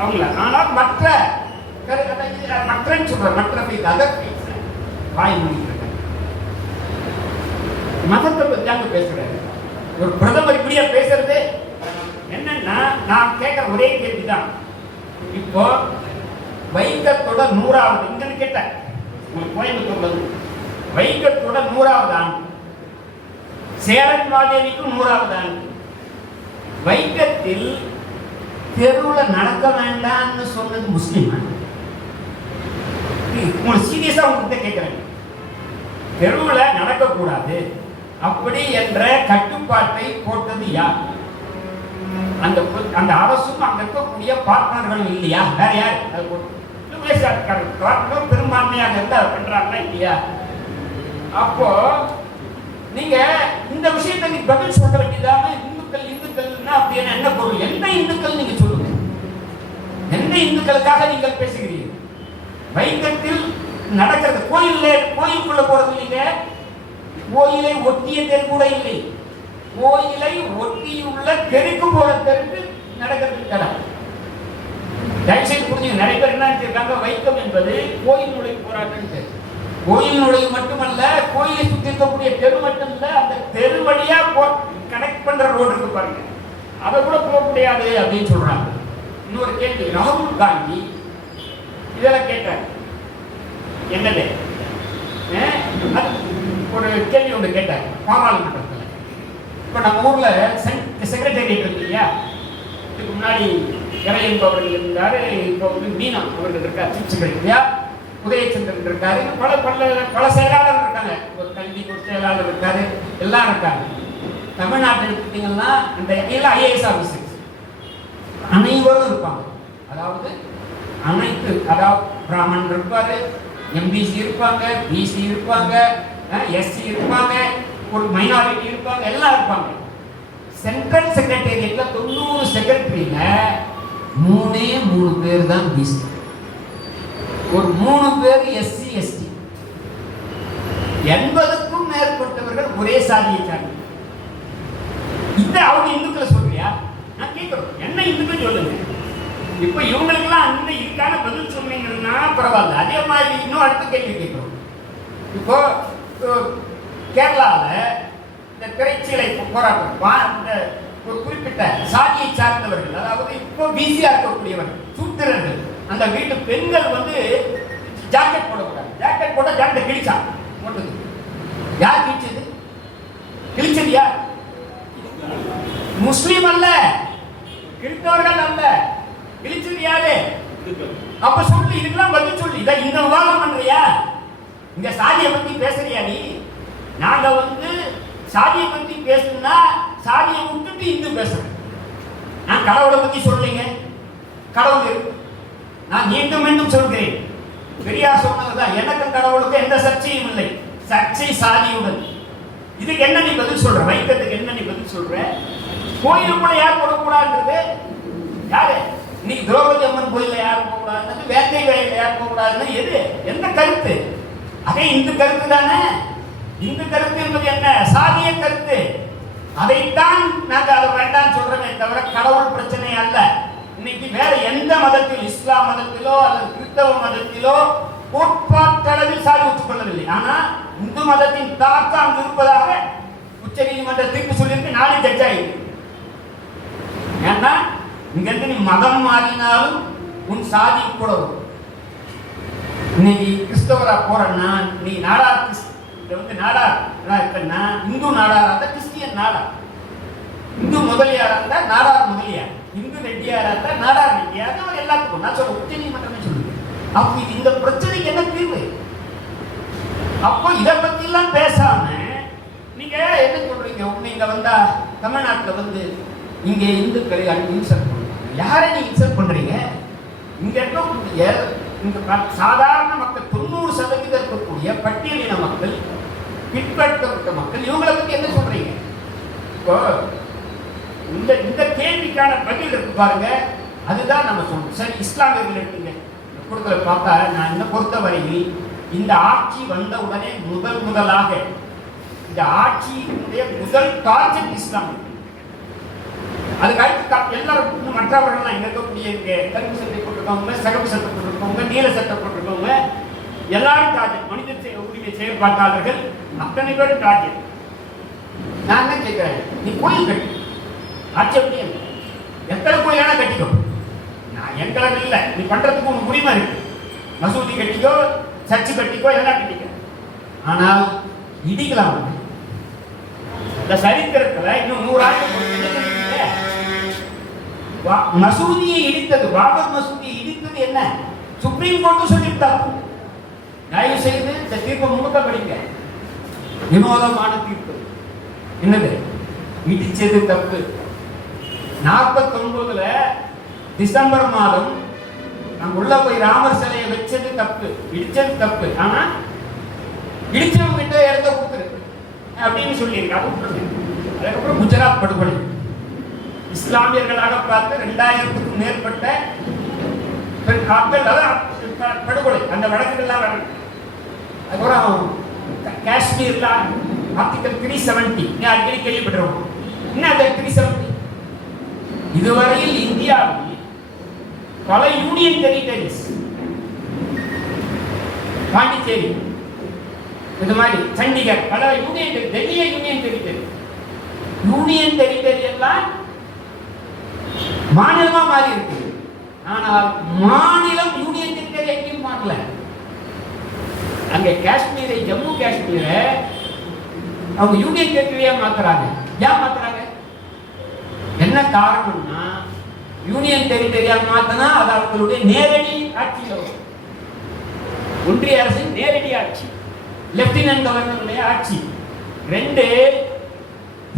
அவங்கள. ஆனால் மற்ற சொல்ற மற்ற அதர் வாய் முடிக்கிறாங்க. மதத்தை பத்தி அங்க பேசுறாரு ஒரு பிரதமர் இப்படியா பேசுறது. என்னன்னா நான் கேட்கிற ஒரே கேள்விதான், இப்போ வைக்கத்தோட 100வது இங்க கேட்ட கோயம்புத்தூர்ல வைக்கத்தோட 100வது ஆண்டு, சேரன் மாதேவிக்கும் 100வது ஆண்டு. வைக்கத்தில் தெருவில் நடக்க வேண்டாம்னு சொன்னது முஸ்லிமா? உங்களுக்கு சீரியஸா உங்ககிட்ட கேட்கிறேன். தெருவில் நடக்கக்கூடாது அப்படி என்ற கட்டுப்பாட்டை போட்டது யார்? அந்த அரசும் அங்க இருக்கக்கூடிய பார்ட்னர்கள் இல்லையா? வேற யார்? பேசாக்காரர்கள் பெரும்பான்மையாக இருந்தா பண்றாங்களா இல்லையா? அப்போ நீங்க இந்த விஷயத்தை நீ பதில் சொல்ல வேண்டியதான இந்துக்கள்னா அப்படின்னு என்ன பொருள்? எந்த இந்துக்கள் நீங்க சொல்லுங்க. எந்த இந்துக்களுக்காக நீங்கள் பேசுகிறீர்கள்? வைக்கத்தில் நடக்கிறது கோயிலுக்குள்ள போறது இல்லைங்க. கோயிலை ஒட்டிய தெரு கூட இல்லை. கோயிலை ஒட்டியுள்ள தெருக்கு போற தெருக்கு நடக்கிறது கடை. தயவுசெய்து புரிஞ்சுங்க. நிறைய பேர் என்ன இருக்காங்க, வைக்கம் என்பது கோயில் நுழைவு போராட்டம். கோயில் நுழைவு மட்டுமல்ல, கோயிலை சுற்றி இருக்கக்கூடிய தெரு மட்டும் இல்ல, அந்த தெரு வழியா கனெக்ட் பண்ற ரோடு இருக்கு பாருங்க, அதை கூட போக முடியாது அப்படின்னு சொல்றாங்க. இன்னொரு கேள்வி, ராகுல் காந்தி இதெல்லாம் கேட்டார். என்னது ஒரு கேள்வி ஒன்று கேட்டார் பாராளுமன்றத்தில். இப்போ நம்ம ஊர்ல செக்ரட்டேரியட் இருக்கு இல்லையா, இதுக்கு முன்னாடி இறையன்பு அவர்கள் இருந்தாரு, இப்போ வந்து மீனா அவர்கள் இருக்கார் சீஃப் செக்ரட்டரியா, உதயச்சந்திரன் இருக்காரு, பல பல பல செயலாளர் இருக்காங்க, ஒரு கல்வி ஒரு செயலாளர் இருக்காரு, எல்லாம் இருக்காங்க. தமிழ்நாட்டில் எடுத்துட்டீங்கன்னா இந்த எல்லாம் ஐஏஎஸ் ஆஃபீஸர்ஸ் அனைவரும் இருப்பாங்க. அதாவது அனைத்து, அதாவது பிராமணன் இருப்பாரு, எம்பிசி இருப்பாங்க, பிசி இருப்பாங்க, எஸ்சி இருப்பாங்க, ஒரு மைனாரிட்டி இருப்பாங்க, எல்லாம் இருப்பாங்க. சென்ட்ரல் செக்ரட்டேரியட்ல 90 செக்ரட்டரியில 3 பேர் தான் பிசி, ஒரு 3 பேர் எஸ்சி எஸ்டி, 80க்கும் மேற்பட்டவர்கள் ஒரே சாதியை சார்ந்த. இந்த அவங்க இந்துக்களை சொல்றியா? நான் கேட்கிறோம், என்ன இந்துக்கள் சொல்லுங்க. இப்ப இவங்களுக்கெல்லாம் அந்த இதுக்கான பதில் சொன்னீங்கன்னா பரவாயில்ல. அதே மாதிரி இன்னும் அடுத்த கேள்வி கேட்கிறோம். இப்போ கேரளாவில் இந்த திரைச்சீலை போராட்டம், இந்த ஒரு குறிப்பிட்ட சாதியை சார்ந்தவர்கள், அதாவது இப்போ பிசியா இருக்கக்கூடியவர்கள், சூத்திரர்கள், அந்த வீட்டு பெண்கள் வந்து ஜாக்கெட் போடக்கூடாது. ஜாக்கெட் போட ஜாக்கெட் கிழிச்சான். யார் கிழிச்சது? கிழிச்சது யார்? முஸ்லீம் அல்ல, கிறிஸ்தவர்கள் அல்ல, கிழிச்சது யாரு? அப்ப சொல்லு, இதுக்கெல்லாம் பதில் சொல்லு. இதை இந்த விவாதம் பண்றியா? இந்த சாதியை பத்தி பேசுறியா நீ? நாங்க வந்து சாதியை பத்தி பேசணும்னா சாதியை விட்டுட்டு இந்து பேசுறேன். நான் கடவுளை பத்தி சொல்லலைங்க. கடவுள் இருக்கு. நான் மீண்டும் மீண்டும் சொல்கிறேன், பெரியார் சொன்னதுதான், எனக்கும் கடவுளுக்கும் எந்த சர்ச்சையும் இல்லை, சர்ச்சை சாதியுடன். இதுக்கு என்ன நீ பதில் சொல்ற? வைக்கத்துக்கு என்ன நீ பதில் சொல்ற? கோயிலுக்குள்ள யார் போகக்கூடாதுன்றது யாரு? இன்னைக்கு திரௌபதி அம்மன் கோயில யார் போகக்கூடாதுன்னு, வேட்டை வேலையில யார் போகக்கூடாதுன்னு எது? எந்த கருத்து? அதே இந்து கருத்து தானே. இந்து கருத்து என்பது என்ன? சாதிய கருத்து. அதைத்தான் நாங்க அதை வேண்டாம் சொல்றோமே தவிர கடவுள் பிரச்சனை அல்ல. இன்னைக்கு வேற எந்த மதத்தில், இஸ்லாம் மதத்திலோ அல்லது கிறிஸ்தவ மதத்திலோ கோட்பாட்டளவில் சாதி ஒத்துக்கொள்ளவில்லை. ஆனா இந்து மதத்தின் தாக்கம் அங்கு இருப்பதாக உச்ச நீதிமன்ற தீர்ப்பு சொல்லியிருக்கு. நானே ஜட்ஜ் ஆயிருக்கு. ஏன்னா இங்க இருந்து நீ மதம் மாறினாலும் உன் சாதி கூட வரும். இன்னைக்கு கிறிஸ்தவரா போறன்னா நீ நாடார் வந்து நாடார் இருக்கன்னா, இந்து நாடாரா இருந்தா கிறிஸ்டியன் நாடார், இந்து முதலியாரா இருந்தா நாடார் முதலியார், இந்து ரெட்டியாரா இருந்தா நாடார் ரெட்டியார், அவர் எல்லாத்துக்கும் நான் சொல்ல உச்ச நீதிமன்றமே சொல்லுது. அப்ப இந்த பிரச்சனைக்கு என்ன தீர்வு? அப்போ இதை பத்தி எல்லாம் பேசாம நீங்க என்ன சொல்றீங்க? நீங்க வந்தா தமிழ்நாட்டில் வந்து இங்க இந்துக்களை இன்சல்ட் பண்றீங்க. யாரை நீங்க இன்சல்ட் பண்றீங்க? இங்க இருக்கக்கூடிய இந்த சாதாரண மக்கள் 90% இருக்கக்கூடிய பட்டியலின மக்கள், பிற்படுத்தப்பட்ட மக்கள், இவங்களை பத்தி என்ன சொல்றீங்க? இப்போ இந்த கேள்விக்கான பதில் இருக்கு பாருங்க, அதுதான் நம்ம சொல்றோம். சரி, இஸ்லாமியர்கள் எடுத்துங்க. பொறுத்தவரை பார்த்தா, நான் என்ன பொறுத்தவரையில் இந்த ஆட்சி வந்த உடனே முதலாக இந்த ஆட்சியினுடைய முதல் டார்கெட் இஸ்லாம். அதுக்கு அடுத்து எல்லாரும் மற்றவர்கள் இங்க இருக்கக்கூடிய கருப்பு சட்டை போட்டிருக்கவங்க, சிகப்பு சட்டை போட்டிருக்கவங்க, நீல சட்டை போட்டிருக்கவங்க, எல்லாரும் டார்கெட். மனித உரிமை செயற்பாட்டாளர்கள் அத்தனை பேரும் டார்கெட். நான் என்ன கேட்கிறேன், நீ கோயில் கட்டு, ஆட்சி எப்படி எத்தனை கோயிலான கட்டிக்கோ, நான் எங்களை இல்லை, நீ பண்றதுக்கு உங்க உரிமை இருக்கு. மசூதி கட்டிக்கோ, சர்ச்சு கட்டிக்கோ, எல்லாம் கட்டிக்க. ஆனால் இடிக்கலாம். இந்த சரித்திரத்துல இன்னும் 100 ஆண்டுகள் மசூதியை இடித்தது, பாபர் மசூதியை இடித்தது என்ன? சுப்ரீம் கோர்ட்டு சொல்லிவிட்டார். தயவு செய்து இந்த தீர்ப்பை முழுக்க படிங்க. வினோதமான தீர்ப்பு. என்னது? இடிச்சது தப்பு. 49 டிசம்பர் மாதம் அங்க உள்ள போய் ராமர் சிலையை வச்சது தப்பு, இடிச்சது தப்பு. ஆனா இடிச்சவங்க கிட்ட இடத்த கொடுத்துரு அப்படின்னு சொல்லியிருக்காங்க. அதுக்கப்புறம் குஜராத் படுகொலை, இஸ்லாமியர்களாக பார்த்து 2000க்கும் மேற்பட்ட படுகொலை, அந்த வழக்குகள்லாம் வரும். அதுக்கப்புறம் காஷ்மீர்ல ஆர்டிகல் 370 அடிக்கடி கேள்விப்பட்டிருக்கோம். என்ன அந்த 370? இதுவரையில் இந்தியாவில் பல யூனியன் டெரிட்டரிஸ், பாண்டிச்சேரி, இது மாதிரி சண்டிகர், பல யூனியன், டெல்லிய யூனியன் டெரிட்டரி, யூனியன் டெரிட்டரி எல்லாம் மாநிலமா மாறி இருக்கு. ஆனால் மாநிலம் யூனியன் டெரிட்டரி எங்கேயும் மாறல. அங்க காஷ்மீரை, ஜம்மு காஷ்மீரை அவங்க யூனியன் டெரிட்டரியா மாத்துறாங்க. ஏன் மாத்துறாங்க? என்ன காரணம்னா, யூனியன் டெரிட்டரியா மாத்தினா அது அவர்களுடைய நேரடி ஆட்சியில் வரும். ஒன்றிய அரசின் நேரடி ஆட்சி, லெப்டினன்ட் கவர்னருடைய ஆட்சி. 2,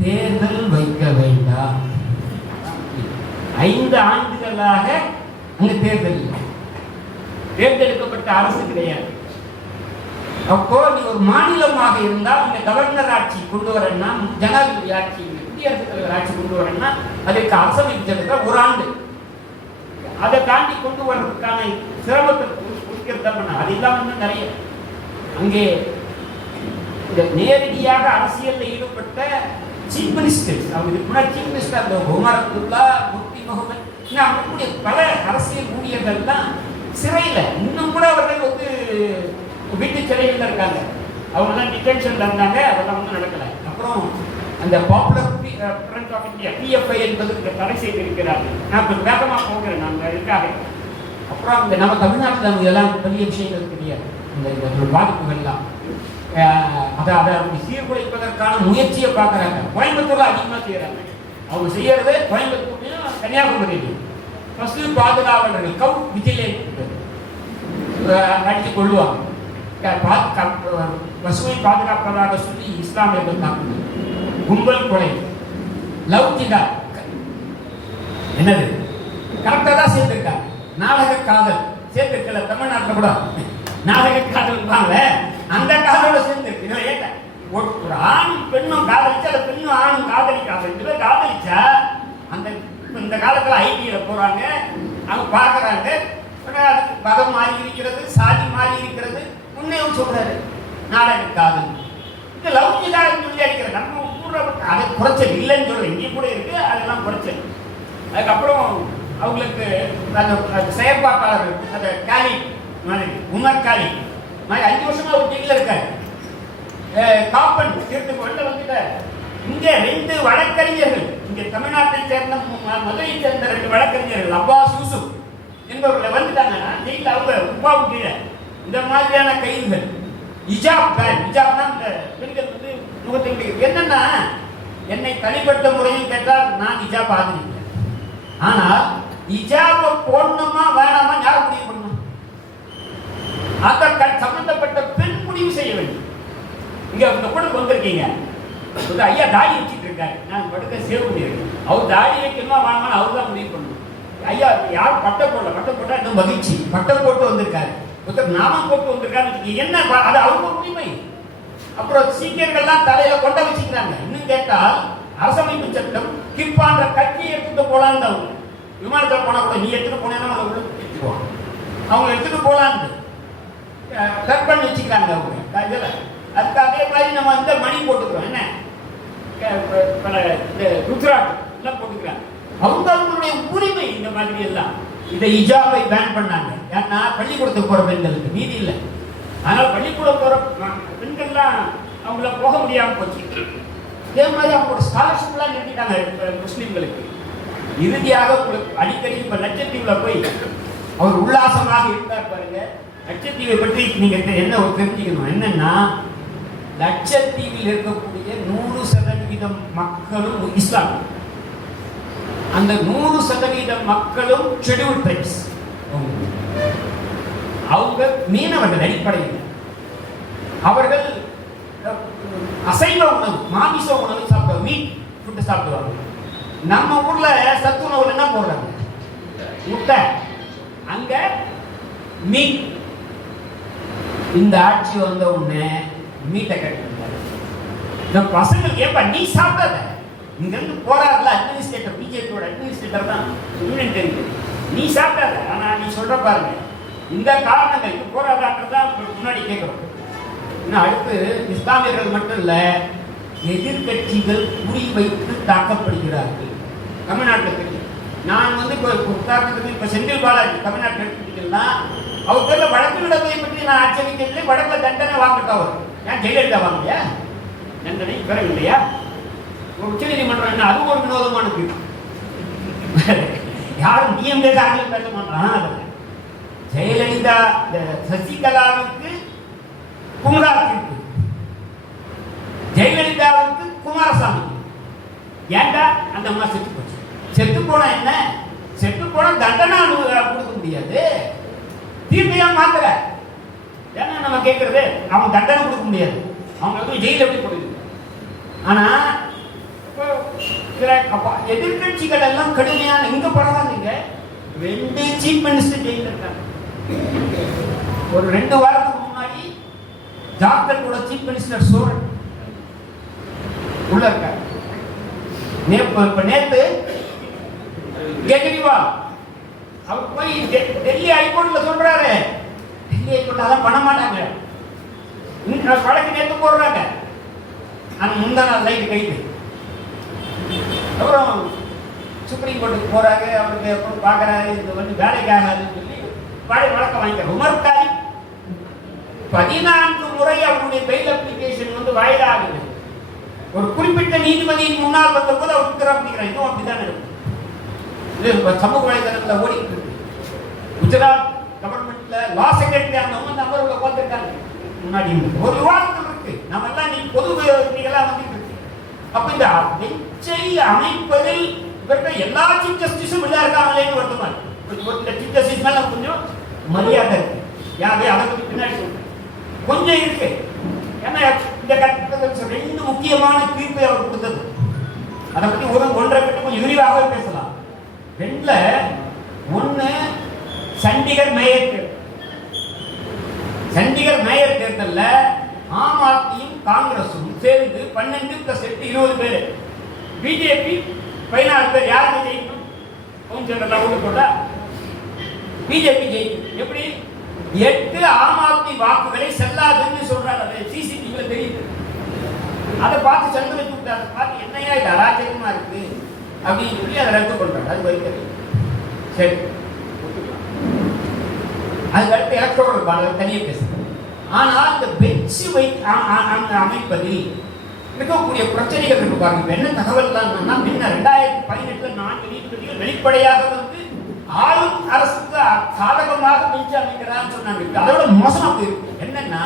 தேர்தல் வைக்க வேண்டாம். 5 ஆண்டுகளாக அங்க தேர்தல் இல்லை, தேர்ந்தெடுக்கப்பட்ட அரசு கிடையாது. அப்போ நீ ஒரு மாநிலமாக இருந்தால் இந்த கவர்னர் ஆட்சி கொண்டு வரேன்னா, ஜனாதிபதி ஆட்சி, குடியரசுத் தலைவர் ஆட்சி கொண்டு வரேன்னா அதற்கு அரசமைப்பு சட்டத்தில் 1 ஆண்டு. அதை தாண்டி கொண்டு வர்றதுக்கான சிரமத்தை குறிக்கிறத அது இல்லாமல் நிறைய அங்கே இந்த நேரடியாக அரசியலில் ஈடுபட்ட சீஃப் மினிஸ்டர்ஸ், அவங்க இதுக்கு முன்னாடி சீஃப் மினிஸ்டர் உமர் அப்துல்லா, முஃப்தி முகமது, அவங்களுடைய பல அரசியல் ஊழியர்கள் தான் சிறையில், இன்னும் கூட அவர்கள் வந்து வீட்டு சிறையில் இருக்காங்க. அவங்கெல்லாம் டிடென்ஷன்ல இருந்தாங்க, அதெல்லாம் ஒன்றும் நடக்கலை. அப்புறம் அந்த popular front of India, PFI என்பதற்கு தடை செய்திருக்கிறார்கள். நான் இப்போ வேகமாக போகிறேன், நாங்கள் இருக்காங்க. அப்புறம் அந்த நம்ம தமிழ்நாட்டில் அவங்க எல்லாம் பெரிய விஷயங்கள் தெரியாது, இந்த பாதிப்புகள்லாம் அதை சீர்குலைப்பதற்கான முயற்சியை பார்க்குறாங்க. கோயம்புத்தூர்ல அதிகமாக செய்கிறாங்க. அவங்க செய்யறது கோயம்புத்தூர்லையும் கன்னியாகுமரியிலையும். ஃபர்ஸ்ட் பாதுகாவலர்கள், கவுட் விஜிலேட் அடித்து கொள்ளுவாங்க. பசுவை பாதுகாப்பதாக சொல்லி இஸ்லாமியர்கள் தாக்குதல், கும்பல் கொலை, லவ் ஜிஹாத். என்னது கரெக்டாக தான் சேர்ந்துருக்காங்க. நாடக காதல் சேர்ந்துருக்கல, தமிழ்நாட்டில் கூட நாடக காதல் அந்த காதலோட சேர்ந்து ஒரு ஆணும் பெண்ணும் காதலிச்சா, அந்த பெண்ணும் ஆணும் காதலிக்காத காதலிச்சா, அந்த இந்த காலத்துல ஐடியில போறாங்க, அவங்க பாக்குறாங்க, மதம் மாறி இருக்கிறது, சாதி மாறி இருக்கிறது. உண்மையும் சொல்றாரு நாடக காதல். இந்த லவ் ஜிஹாத் சொல்லி அடிக்கிறது நம்ம ஊர்ல அதை குறைச்சல் இல்லைன்னு சொல்றேன், இங்கே கூட இருக்கு, அதெல்லாம் குறைச்சல். அதுக்கப்புறம் அவங்களுக்கு அந்த செயற்பாட்டாளர், அந்த காலி மாதிரி, உமர் காலி மாதிரி 5 வருஷமா ஒரு ஜெயில இருக்காரு. காப்பன் தீர்த்துக்கு வெளில வந்துட்டார். இங்க 2 வழக்கறிஞர்கள், இங்க தமிழ்நாட்டை சேர்ந்த, மதுரையை சேர்ந்த 2 வழக்கறிஞர்கள், அப்பாஸ் யூசுப் என்பவர்களை வந்துட்டாங்கன்னா ஜெயில அவங்க உப்பாவும் கீழே இந்த மாதிரியான கைதுகள். இஜாப் பேன், இஜாப்னா இந்த பெண்கள் வந்து முகத்தை என்னன்னா, என்னை தனிப்பட்ட முறையில் கேட்டால் நான் இஜாப் ஆதரிக்கிறேன். ஆனால் இஜாபை போடணுமா வேணாமா யார் முடிவு பண்ணணும்? அந்த சம்பந்தப்பட்ட பெண் முடிவு செய்ய வேண்டும். இங்க இந்த கூட வந்திருக்கீங்க, ஐயா தாடி வச்சுட்டு இருக்காரு, நான் படுக்க சேவ் பண்ணியிருக்கேன். அவர் தாடி வைக்கணுமா வேணாமா அவர் தான் முடிவு பண்ணணும். ஐயா யார் பட்டை போடல, பட்டை போட்டா இன்னும் மகிழ்ச்சி, பட்டை போட்டு வந்திருக்காரு, ஒருத்தர் நாமம் போட்டு வந்திருக்காரு, என்ன அது அவங்க உரிமை. அப்புறம் சீக்கியர்கள்லாம் தலையில கொண்ட வச்சுக்கிறாங்க. இன்னும் கேட்டால் அரசமைப்பு சட்டம் கிப்பான்ற கட்சியை எடுத்துட்டு போலான்னு அவங்க விமானத்தில் போனா கூட, நீ எடுத்துட்டு போனேன்னா எடுத்துக்குவாங்க, அவங்க எடுத்துட்டு போலான்னு கட் பண்ணி வச்சுக்கிறாங்க அவங்க. அதுக்கு அதே மாதிரி நம்ம இந்த மணி போட்டுக்கிறோம், என்ன ருத்ராட் எல்லாம் போட்டுக்கிறாங்க. அவங்களுடைய உரிமை இந்த மாதிரி எல்லாம். இதை இஜாபை பேன் பண்ணாங்க. ஏன்னா பள்ளிக்கூடத்துக்கு போற பெண்களுக்கு மீதி இல்லை. ஆனால் பள்ளிக்கூடம் போற பெண்கள்லாம் அவங்கள போக முடியாம போச்சு. அதே மாதிரி அவங்களோட ஸ்காலர்ஷிப் எல்லாம் நிறுத்திட்டாங்க முஸ்லிம்களுக்கு. இறுதியாக அடிக்கடி இப்ப லட்சத்தீவுல போய் அவர் உல்லாசமாக இருந்தார் பாருங்க. லட்சத்தீவை பற்றி நீங்க என்ன தெரிஞ்சுக்கணும், என்னன்னா லட்சத்தீவில் இருக்கக்கூடிய 100% மக்களும் இஸ்லாம். அந்த 100% மக்களும் ஷெட்யூல் ட்ரைப்ஸ். அவங்க மீனவர்கள் அடிப்படையில் அவர்கள் அசைவ உணவு, மாமிச உணவு சாப்பிடுவாங்க, மீட் ஃபுட்டு சாப்பிடுவாங்க. நம்ம ஊர்ல சத்து உணவுல என்ன போடுறாங்க? முட்டை. அங்க மீட். இந்த ஆட்சி வந்த உடனே மீட்டை கட்டிருந்தாரு. இந்த பசங்களுக்கு ஏப்பா நீ சாப்பிடாத, இங்கிருந்து போறாருல அட்மினிஸ்ட்ரேட்டர், பிஜேபியோட அட்மினிஸ்ட்ரேட்டர் தான் யூனியன் டெரிட்டரி, நீ சாப்பிடாத. ஆனா நீ சொல்ற பாருங்க இந்த காரணங்கள் இது போராடான்றதான் முன்னாடி கேட்கிறோம். இன்னும் அடுத்து இஸ்லாமியர்கள் மட்டும் இல்ல, எதிர்கட்சிகள் குறிவைத்து தாக்கப்படுகிறார்கள் தமிழ்நாட்டில். நான் வந்து இப்போ உதாரணத்துக்கு இப்போ செந்தில் பாலாஜி தமிழ்நாட்டில் எடுத்துக்கிட்டீங்கன்னா அவர் பேர்ல வழக்கு நடவடிக்கை பற்றி நான் ஆட்சேபிக்கவில்லை. வழக்குல தண்டனை வாங்கட்டும். அவர் ஏன் ஜெயலலிதா வாங்கலையா? தண்டனை பெறவில்லையா? ஒரு உச்ச நீதிமன்றம் என்ன அது ஒரு வினோதமான தீர்ப்பு. யாரும் டிஎம்கே காரங்களும் பேச மாட்டான். ஜெயலலிதா சசிகலாவுக்கு குமரா தீர்ப்பு, ஜெயலலிதாவுக்கு குமாரசாமி. ஏண்டா அந்த அம்மா செத்து போச்சு. செத்து போனா என்ன? செத்து போனா தண்டனை கொடுக்க முடியாது, தீர்ப்பையா மாத்திர. ஏன்னா நம்ம கேட்கறது அவங்க தண்டனை கொடுக்க முடியாது, அவங்க ஜெயில எப்படி போடுது. ஆனா எதிர்கட்சிகள் எல்லாம் கடுமையான இங்க பரவாயில்லைங்க. 2 சீஃப் மினிஸ்டர் ஜெயில இருக்காங்க. ஒரு 2 வாரத்துக்கு முன்னாடி ஜார்க்கண்டோட சீஃப் மினிஸ்டர் சோரன் உள்ள இருக்காரு. நேத்து கெஜ்ரிவால் அவர் போய் டெல்லி ஹைகோர்ட்ல சொல்றாரு, டெல்லி ஹைகோர்ட் அதான் பண்ண மாட்டாங்க, வழக்கு நேற்று போடுறாங்க. ஆனா முந்தா நாள் லைட் கைது. அப்புறம் சுப்ரீம் கோர்ட்டுக்கு போறாங்க. அவருக்கு அப்புறம் பாக்குறாரு இது வந்து வேலைக்கு ஆகாதுன்னு சொல்லி வழக்கம் வாங்கிக்க. உமர் காலி 14 முறை அவருடைய பெயில் அப்ளிகேஷன் வந்து வாயிலாகுது. ஒரு குறிப்பிட்ட நீதிபதியின் முன்னால் வந்தபோது அவர் உத்தரவு அப்படிங்கிறார். இன்னும் அப்படிதான் இருக்கு. இது சமூக வலைதளத்தில் ஓடிட்டு இருக்கு. குஜராத் கவர்மெண்ட்ல லா செக்ரட்டரி அந்த நபர்களை உட்காந்துருக்காங்க முன்னாடி. ஒரு விவாதத்தில் இருக்கு. நம்ம எல்லாம் நீ பொது நீங்களாம் வந்துட்டு இருக்கு. அப்ப இந்த பெஞ்சை அமைப்பதில் இவர்கள் எல்லா சீஃப் ஜஸ்டிஸும் இல்ல இருக்காங்களேன்னு வருத்தமா இருக்கு. சீஃப் ஜஸ்டிஸ் மேல கொஞ்சம் மரியாதை இருக்கு. யாரே அதை பத்தி பின்னாடி சொல்றேன் கொஞ்சம் இருக்கு. ஏன்னா இந்த கட்டத்தில் 2 முக்கியமான தீர்ப்பை அவர் கொடுத்தது. அதை பத்தி ஒன்றரை கட்ட கொஞ்சம் விரிவாகவே பேசலாம். 2ல 1 சண்டிகர் மேயர் தேர்தல். சண்டிகர் மேயர் தேர்தல்ல ஆம் ஆத்மியும் காங்கிரஸும் சேர்ந்து 12+8 20 பேர், பிஜேபி 14 பேர். யாருக்கு ஜெயிக்கும்? கொஞ்சம் பிஜேபி ஜெயிக்கும். எப்படி? 8 ஆம் ஆத்மி வாக்குகளை செல்லாதுன்னு சொல்றாங்க. சிசிடிவில தெரியுது. அதை பார்த்து சந்து வச்சு விட்டாரு. பார்த்து என்னையா இது அராஜகமா இருக்கு அப்படின்னு சொல்லி அதை ரத்து பண்றாங்க. அது வைக்கிறது சரி. அதுக்கு அடுத்து எலக்ட்ரோரல் பாடல் தனியே பேசுறது. ஆனால் இந்த பெஞ்சு அமைப்பதில் இருக்கக்கூடிய பிரச்சனைகள் இருக்கு பாருங்க. என்ன தகவல் தான் முன்ன 2018 4 நீதிபதிகள் வெளிப்படையாக வந்து ஆளும் அரசுக்கு சாதகமாக பெஞ்சு அமைக்கிறான்னு சொன்னாங்க. அதோட மோசமா போயிருக்கு. என்னன்னா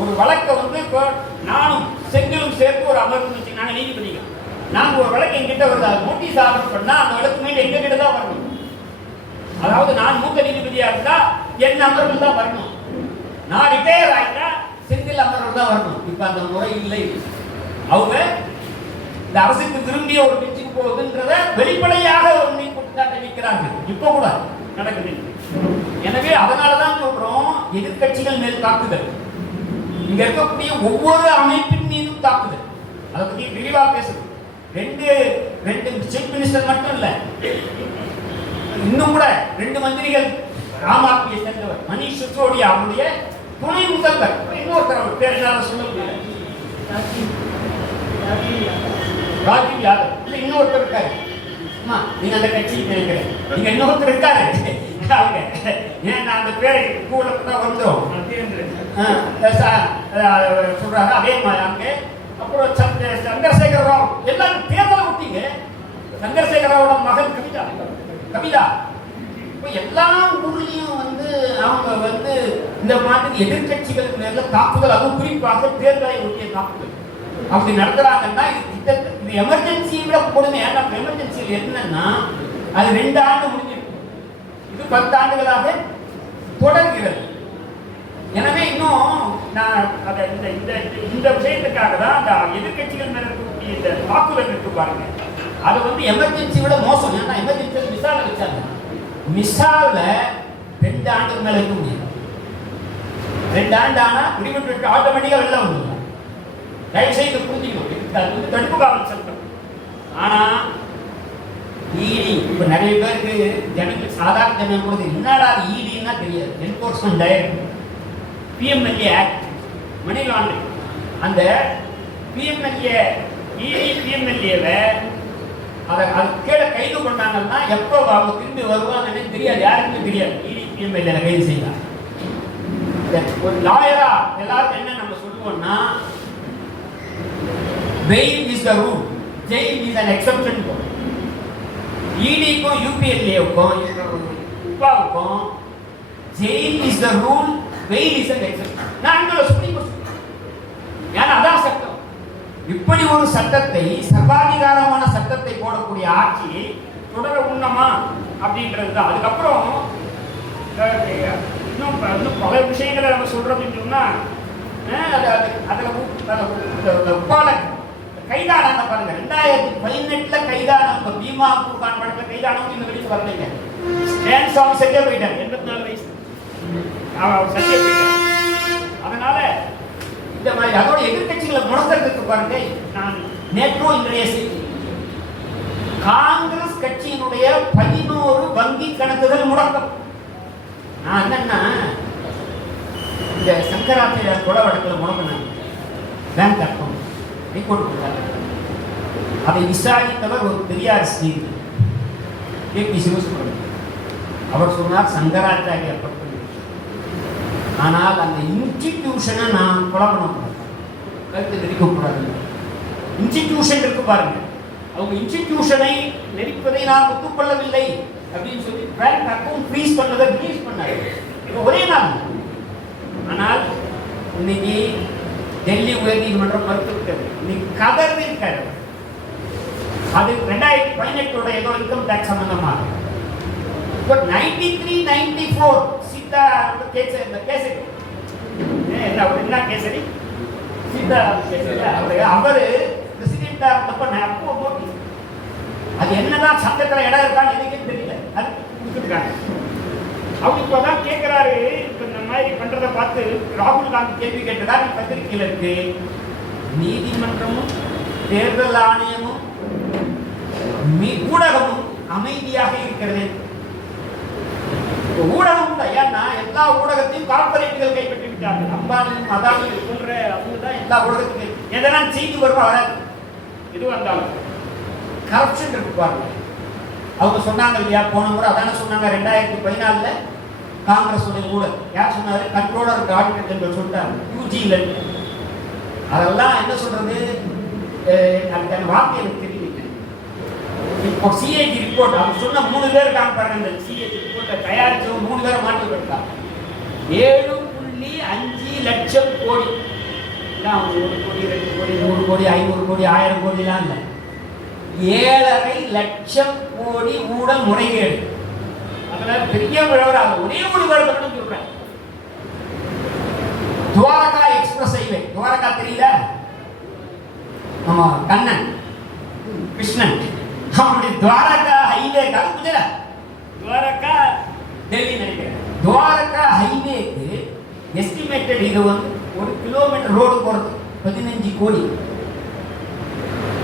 ஒரு வழக்கை வந்து இப்போ நானும் செங்கலும் சேர்த்து ஒரு அமர்வு வச்சு நாங்கள் நீதிபதிகள் நாங்கள் ஒரு வழக்கு எங்கிட்ட வருது, நோட்டீஸ் ஆர்டர் பண்ணா அந்த வழக்கு மீண்டும் எங்க கிட்ட தான் வரணும். அதாவது நான் மூத்த நீதிபதியா இருந்தா என் அமர்வு தான் வரணும். நான் ரிட்டையர் ஆயிட்டா செந்தில் அமர்வு தான் வரணும். இப்ப அந்த முறை இல்லை. அவங்க இந்த அரசுக்கு திரும்பிய ஒரு பெஞ்சுக்கு போகுதுன்றத வெளிப்படையாக குற்றச்சாட்டை வைக்கிறாங்க. இப்ப கூட நடக்குது. எனவே அதனாலதான் சொல்றோம் எதிர்கட்சிகள் மேல் தாக்குதல், இங்க இருக்கக்கூடிய ஒவ்வொரு அமைப்பின் மீதும் தாக்குதல். அதை பத்தி விரிவா பேசுது. 2 சீஃப் மினிஸ்டர் மட்டும் இல்ல, இன்னும் கூட 2 மந்திரிகள் ஆம் ஆத்மியை சேர்ந்தவர். மணிஷ் சிசோடியா அவருடைய துணை முதல்வர், இன்னொருத்தர் பேர் என்ன சொல்ல முடியல, ராஜீவ் யாதவ். இல்ல இன்னொருத்தர் இருக்காரு. நீங்க அந்த கட்சி நினைக்கிறேன். நீங்க இன்னொருத்தர் இருக்காரு. ஏன் அந்த பேரை கூட வந்துடும் சொல்றாங்க. அதே மாதிரி அங்கே அப்புறம் சந்திரசேகர ராவ் எல்லாரும் தேர்தலை விட்டீங்க. சந்திரசேகர ராவோட மகன் கவிதா இப்போ எல்லா ஊர்லயும் வந்து அவங்க வந்து இந்த மாதிரி எதிர்கட்சிகள் மேல தாக்குதல், அதுவும் குறிப்பாக தேர்தலை ஒட்டிய தாக்குதல் அப்படி நடத்துறாங்கன்னா இது எமர்ஜென்சியை விட கொடுமை. ஏன்னா எமர்ஜென்சியில் என்னன்னா அது 2 ஆண்டு முடிஞ்சிருக்கு, இது 10 ஆண்டுகளாக தொடர்கிறது. எனவே இன்னும் நான் இந்த விஷயத்துக்காக தான் அந்த எதிர்கட்சிகள் மேல இருக்கக்கூடிய இந்த தாக்குதல் இருக்கு பாருங்க. அது வந்து எமர்ஜென்சி விட மோசம். ஏன்னா எமர்ஜென்சி மிசால வச்சாங்க. மிசால 2 ஆண்டுக்கு மேல இருக்க முடியாது. 2 ஆண்டு ஆனா பிடிபட்டு விட்டு ஆட்டோமேட்டிக்கா வெளில வந்துடும். தயவு செய்து புரிஞ்சுக்கணும், அது வந்து தடுப்பு காவல் சட்டம். ஆனா இடி இப்ப நிறைய பேருக்கு ஜனங்களுக்கு சாதாரண ஜனம் கூட என்னடா இடின்னா தெரியாது. Enforcement director, PMLA act, money laundering. அந்த பிஎம்எல்ஏ இடி பிஎம்எல்ஏவை அதை அது கீழே கைது பண்ணாங்கன்னா எப்போ அவங்க திரும்பி வருவாங்கன்னு தெரியாது, யாருக்குமே தெரியாது. இடி பிஎம்எல்ஏ கைது செய்யலாம். ஒரு லாயரா எல்லாருக்கும் என்ன நம்ம சொல்லுவோம்னா, bail is the rule, jail is an exception. இடிக்கும் யூபிஎல்ஏவுக்கும் உப்பாவுக்கும் jail is the rule, bail is an exception. நான் அங்கே சொல்லி ஏன்னா அதான் சட்டம். இப்படி ஒரு சட்டத்தை, சர்வாதிகாரமான சட்டத்தை போடக்கூடிய ஆட்சி தொடர உண்ணமா அப்படின்றது தான். அதுக்கப்புறம் இன்னும் பல விஷயங்களை நம்ம சொல்றோம்னு சொன்னா, உப்பால கைதானாங்க பாருங்க. 2018 கைதான பீமா குர்பான் படத்துல கைதானவங்க இந்த வெளியே வரலைங்க. ஸ்டான் சாங் செஞ்சே போயிட்டாங்க, 84 வயசு அவர் செஞ்சே போயிட்டாங்க. அதனால இந்த மாதிரி அதோட எதிர்கட்சிகளை முடக்கிறதுக்கு பாருங்க. நான் நேற்றோ இன்றைய செய்தி, காங்கிரஸ் கட்சியினுடைய 11 வங்கி கணக்குகள் முடக்கம். நான் என்னன்னா, இந்த சங்கராச்சாரியார் கொலை வழக்கில் முடக்கினாங்க பேங்க் அக்கௌண்ட், ஹைகோர்ட் கொடுத்தாங்க. அதை விசாரித்தவர் ஒரு பெரியார் ஸ்ரீ கே.பி. சிவசுப்ரமணியன். அவர் சொன்னார் சங்கராச்சாரியார் பற்றி. ஆனால் அந்த இன்ஸ்டிடியூஷனை நான் கொலை பண்ணக்கூடாது, கருத்து நெரிக்கக்கூடாது. இன்ஸ்டிடியூஷன் இருக்கு பாருங்க, அவங்க இன்ஸ்டிடியூஷனை நெரிப்பதை நான் ஒத்துக்கொள்ளவில்லை அப்படின்னு சொல்லி பேங்க் அக்கௌண்ட் ஃப்ரீஸ் பண்ணதை ரிலீஸ் பண்ணாரு ஒரே நாள். ஆனால் இன்னைக்கு டெல்லி உயர்நீதிமன்றம் மறுத்துவிட்டது. இன்னைக்கு கதறி இருக்காரு. அது 2018 ஏதோ இன்கம் டேக்ஸ் சம்பந்தமாக. இப்போ 93-94 சீதா கேசரி, இந்த கேசரி என்ன கேசரி சீதா கேசரி, அவரு பிரசிடென்டா இருந்தப்ப அப்போ நோட்டீஸ், அது என்னதான் சட்டத்துல இடம் இருக்கான்னு எனக்கே தெரியல, அது கொடுத்துருக்காங்க. அவங்க இப்பதான் கேட்கிறாரு. இப்ப இந்த மாதிரி பண்றதை பார்த்து ராகுல் காந்தி கேள்வி கேட்டதா பத்திரிகையில இருக்கு. நீதிமன்றமும் தேர்தல் ஆணையமும் ஊடகமும் அமைதியாக இருக்கிறது. ஊடகம் தான், ஏன்னா எல்லா ஊடகத்தையும் கார்பரேட்டுகள் கைப்பற்றி விட்டார்கள். அம்பானியும் அதானியும் போன்ற அவங்க தான் எல்லா ஊடகத்தையும் எதெல்லாம் செய்து வருவாங்க. எது வந்தாலும் கரப்ஷன் இருக்கு பாருங்க. அவங்க சொன்னாங்க இல்லையா, போன முறை அதான சொன்னாங்க 2014 காங்கிரஸ் ஊடகம் யார் சொன்னாரு, கண்ட்ரோலர் ஆடிட்டர் ஜெனரல் சொல்லிட்டாங்க யூஜில. அதெல்லாம் என்ன சொல்றது, அதுக்கான வார்த்தை எனக்கு தெரியல. இப்போ சிஏஜி ரிப்போர்ட் அவங்க சொன்ன 3 பேர் இருக்காங்க பாருங்க. இந்த சிஏஜி ரிப்போர்ட்டை தயாரிச்சவங்க 3 பேரை மாற்றி விட்டாங்க. 7.5 லட்சம் கோடி, 1 கோடி 2 கோடி 100 கோடி 500 கோடி 1000 கோடிலாம் இல்லை, 7.5 லட்சம் கோடி ஊழல் முறைகேடு. அதனால பெரிய விவரம். ஒரே ஒரு விவரம் சொல்றேன். துவாரகா எக்ஸ்பிரஸ் ஹைவே, துவாரகா தெரியல, ஆமா கண்ணன் கிருஷ்ணன், அவனுடைய துவாரகா ஹைவே குஜராத், துவாரகா டெல்லி நினைக்கிறேன். துவாரகா ஹைவேக்கு எஸ்டிமேட்டட் இது வந்து 1 கிலோமீட்டர் ரோடு போறது 15 கோடி.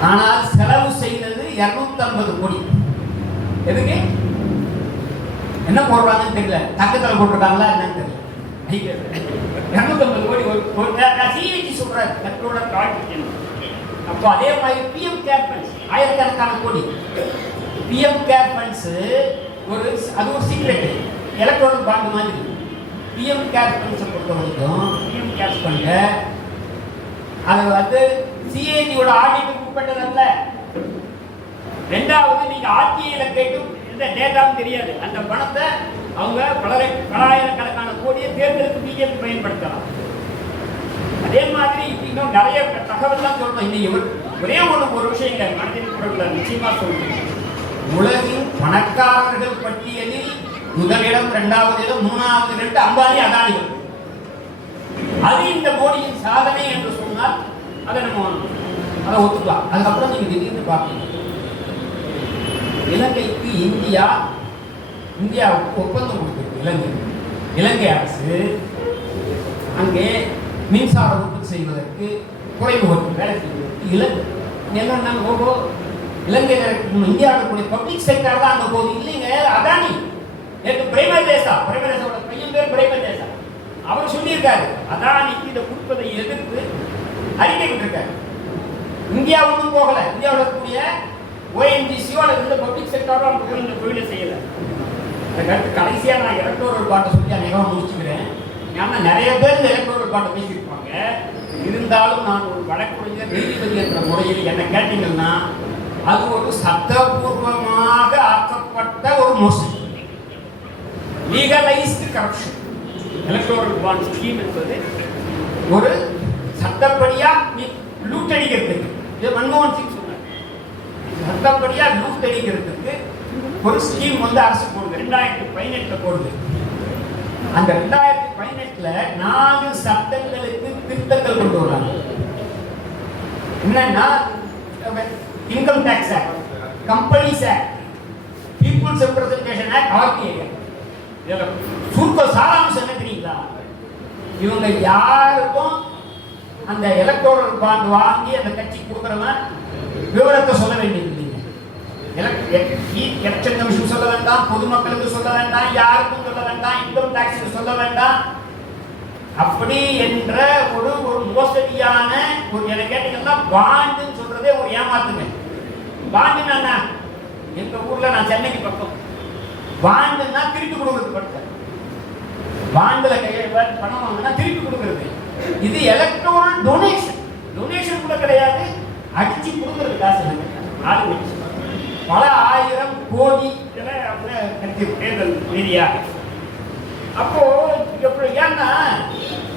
ஆனால் செலவு செய்தது 250 கோடி. எதுக்கு என்ன போடுறாங்கன்னு தெரியல, தங்கத்தில் போட்டிருக்காங்களா என்னன்னு தெரியல. 250 கோடி ஒரு சிஏஜி சொல்றாரு, கண்ட்ரோலர் ஆடிட்டர். அப்போ அதே மாதிரி பிஎம் கேர் ஃபண்ட்ஸ் ஆயிரக்கணக்கான கோடி. பிஎம் கேர் ஃபண்ட்ஸ் ஒரு அது ஒரு சீக்ரெட் எலக்ட்ரானிக் பாண்ட் மாதிரி. பிஎம் கேர் ஃபண்ட்ஸை பொறுத்த வரைக்கும் பிஎம் கேர் ஃபண்ட் அது வந்து சிஏஜியோட ஆடிட்டுக்கு உட்பட்டதல்ல. ரெண்டாவது, நீங்க ஆர்டிஐல கேட்டும் எந்த டேட்டாவும் தெரியாது. அந்த பணத்தை அவங்க பலாயிரக்கணக்கான கோடியை தேர்தலுக்கு பிஜேபி பயன்படுத்தலாம். அதே மாதிரி இன்னும் நிறைய தகவல்லாம் சொல்லணும். இன்னைக்கு ஒரே ஒரு விஷயம் மனதின் குரல்ல நிச்சயமா சொல்றேன். உலகின் பணக்காரர்கள் பட்டியலில் முதலிடம், 2வது இடம், 3வது 2 அம்பானி அதானிகள். அது இந்த மோடியின் சாதனை என்று சொன்னால் அதை நம்ம அதை ஒத்துக்கலாம். அதுக்கப்புறம் நீங்க திடீர்னு பார்க்கணும், இலங்கைக்கு இந்தியா இந்தியாவுக்கு ஒப்பந்தம் கொடுத்திருக்கு. இலங்கை அரசு அங்கே மின்சாரம் உற்பத்தி செய்வதற்கு குறைவு வேலை செய்வதற்கு என்னன்னா இலங்கையில் இந்தியாவுடைய பப்ளிக் செக்டர் தான் அங்கே போகுது. இல்லைங்க, அதானி பிரேமதேசாவோட பையன் பேர் பிரேமதேசா, அவர் சொல்லியிருக்காரு அதானிக்கு இதை கொடுப்பதை எதிர்த்து அறிக்கை விட்டிருக்காரு. இந்தியா ஒன்றும் போகல. இந்தியாவில் இருக்கக்கூடிய ஓஎன்ஜிசியோ அல்லது இந்த பப்ளிக் செக்டரோ அவங்க இந்த தொழிலை செய்யலை. அதுக்கடுத்து கடைசியாக நான் எலக்ட்ரோரல் பாட்டை சொல்லி அநேகமாக முடிச்சுக்கிறேன். ஏன்னா நிறைய பேர் இந்த எலக்ட்ரோரல் பாட்டை பேசியிருப்பாங்க. இருந்தாலும் நான் ஒரு வழக்கறிஞர் நீதிபதி என்ற முறையில் என்ன கேட்டீங்கன்னா அது ஒரு சட்டபூர்வமாக ஆக்கப்பட்ட ஒரு மோசடி, legalised corruption. Electoral bond scheme என்பது ஒரு சட்டப்படியா லூட் அடிக்கிறதுக்கு, மன்மோகன் சிங் சொன்னார், சட்டப்படியா லூட் அடிக்கிறதுக்கு ஒரு ஸ்கீம் அரசு போடுது. 2018 போடுது. அந்த 2018 4 சட்டங்களுக்கு திருத்தங்கள் கொண்டு வராங்க. என்னன்னா income tax act, companies act, people's representation act, RTI. சுருக்க சாராம்சம் என்ன தெரியுங்களா? இவங்க யாருக்கும் அந்த எலக்டோரல் பாண்ட் வாங்கி அந்த கட்சி கொடுக்குறவன் விவரத்தை சொல்ல வேண்டியது இல்லைங்க. எலெக்ஷன் கமிஷன் சொல்ல வேண்டாம், பொதுமக்களுக்கு சொல்ல வேண்டாம், யாருக்கும் சொல்ல வேண்டாம், இன்கம் டாக்ஸுக்கு சொல்ல வேண்டாம். அப்படி என்ற ஒரு மோசடியான ஒரு என்ன கேட்டீங்கன்னா பாண்டுன்னு சொல்றதே ஒரு ஏமாத்துங்க. பாண்டுன்னா எங்க ஊர்ல நான் சென்னைக்கு பக்கம் பாண்டுன்னா திருப்பி கொடுக்கறது பட்டம். பாண்டுல பணம் வாங்கினா திருப்பி கொடுக்கறது. இது எலக்ட்ரோரல் டொனேஷன். டொனேஷன் கூட கிடையாது, அடிச்சு கொடுக்கறது காசு. ஆளு பல ஆயிரம் கோடி தேர்தல் ரீதியா. அப்போ ஏன்னா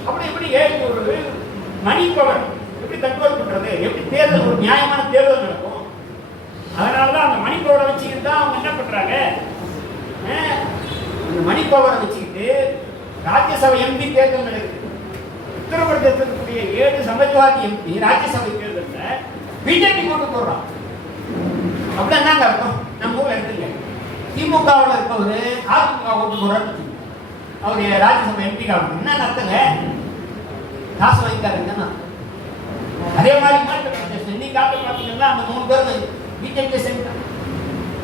அப்படி எப்படி ஒரு மணி பவர் எப்படி கண்ட்ரோல் பண்றது, எப்படி தேர்தல் ஒரு நியாயமான தேர்தல் நடக்கும். அதனாலதான் அந்த மணி பவரை வச்சுக்கிட்டு தான் அவங்க என்ன பண்றாங்க, அந்த மணி பவரை வச்சுக்கிட்டு ராஜ்யசபை எம்பி தேர்தல் நடக்குது. உத்தரப்பிரதேசத்தில் இருக்கக்கூடிய 7 சமாஜ்வாதி எம்பி ராஜ்யசபை தேர்தலில் பிஜேபி போட்டு போடுறான். அப்படி என்னங்க அர்த்தம்? நம்ம ஊர்ல எடுத்துங்க, திமுகவில் இருக்கவரு அதிமுக ஓட்டு போடுறாரு, அவரு ராஜ்யசபா எம்பி காவது என்ன அர்த்தங்க? காசு வாங்கிட்டாருங்கன்னா அதே மாதிரி இன்னைக்கு பார்த்தீங்கன்னா அந்த 3 பேர் பிஜேபி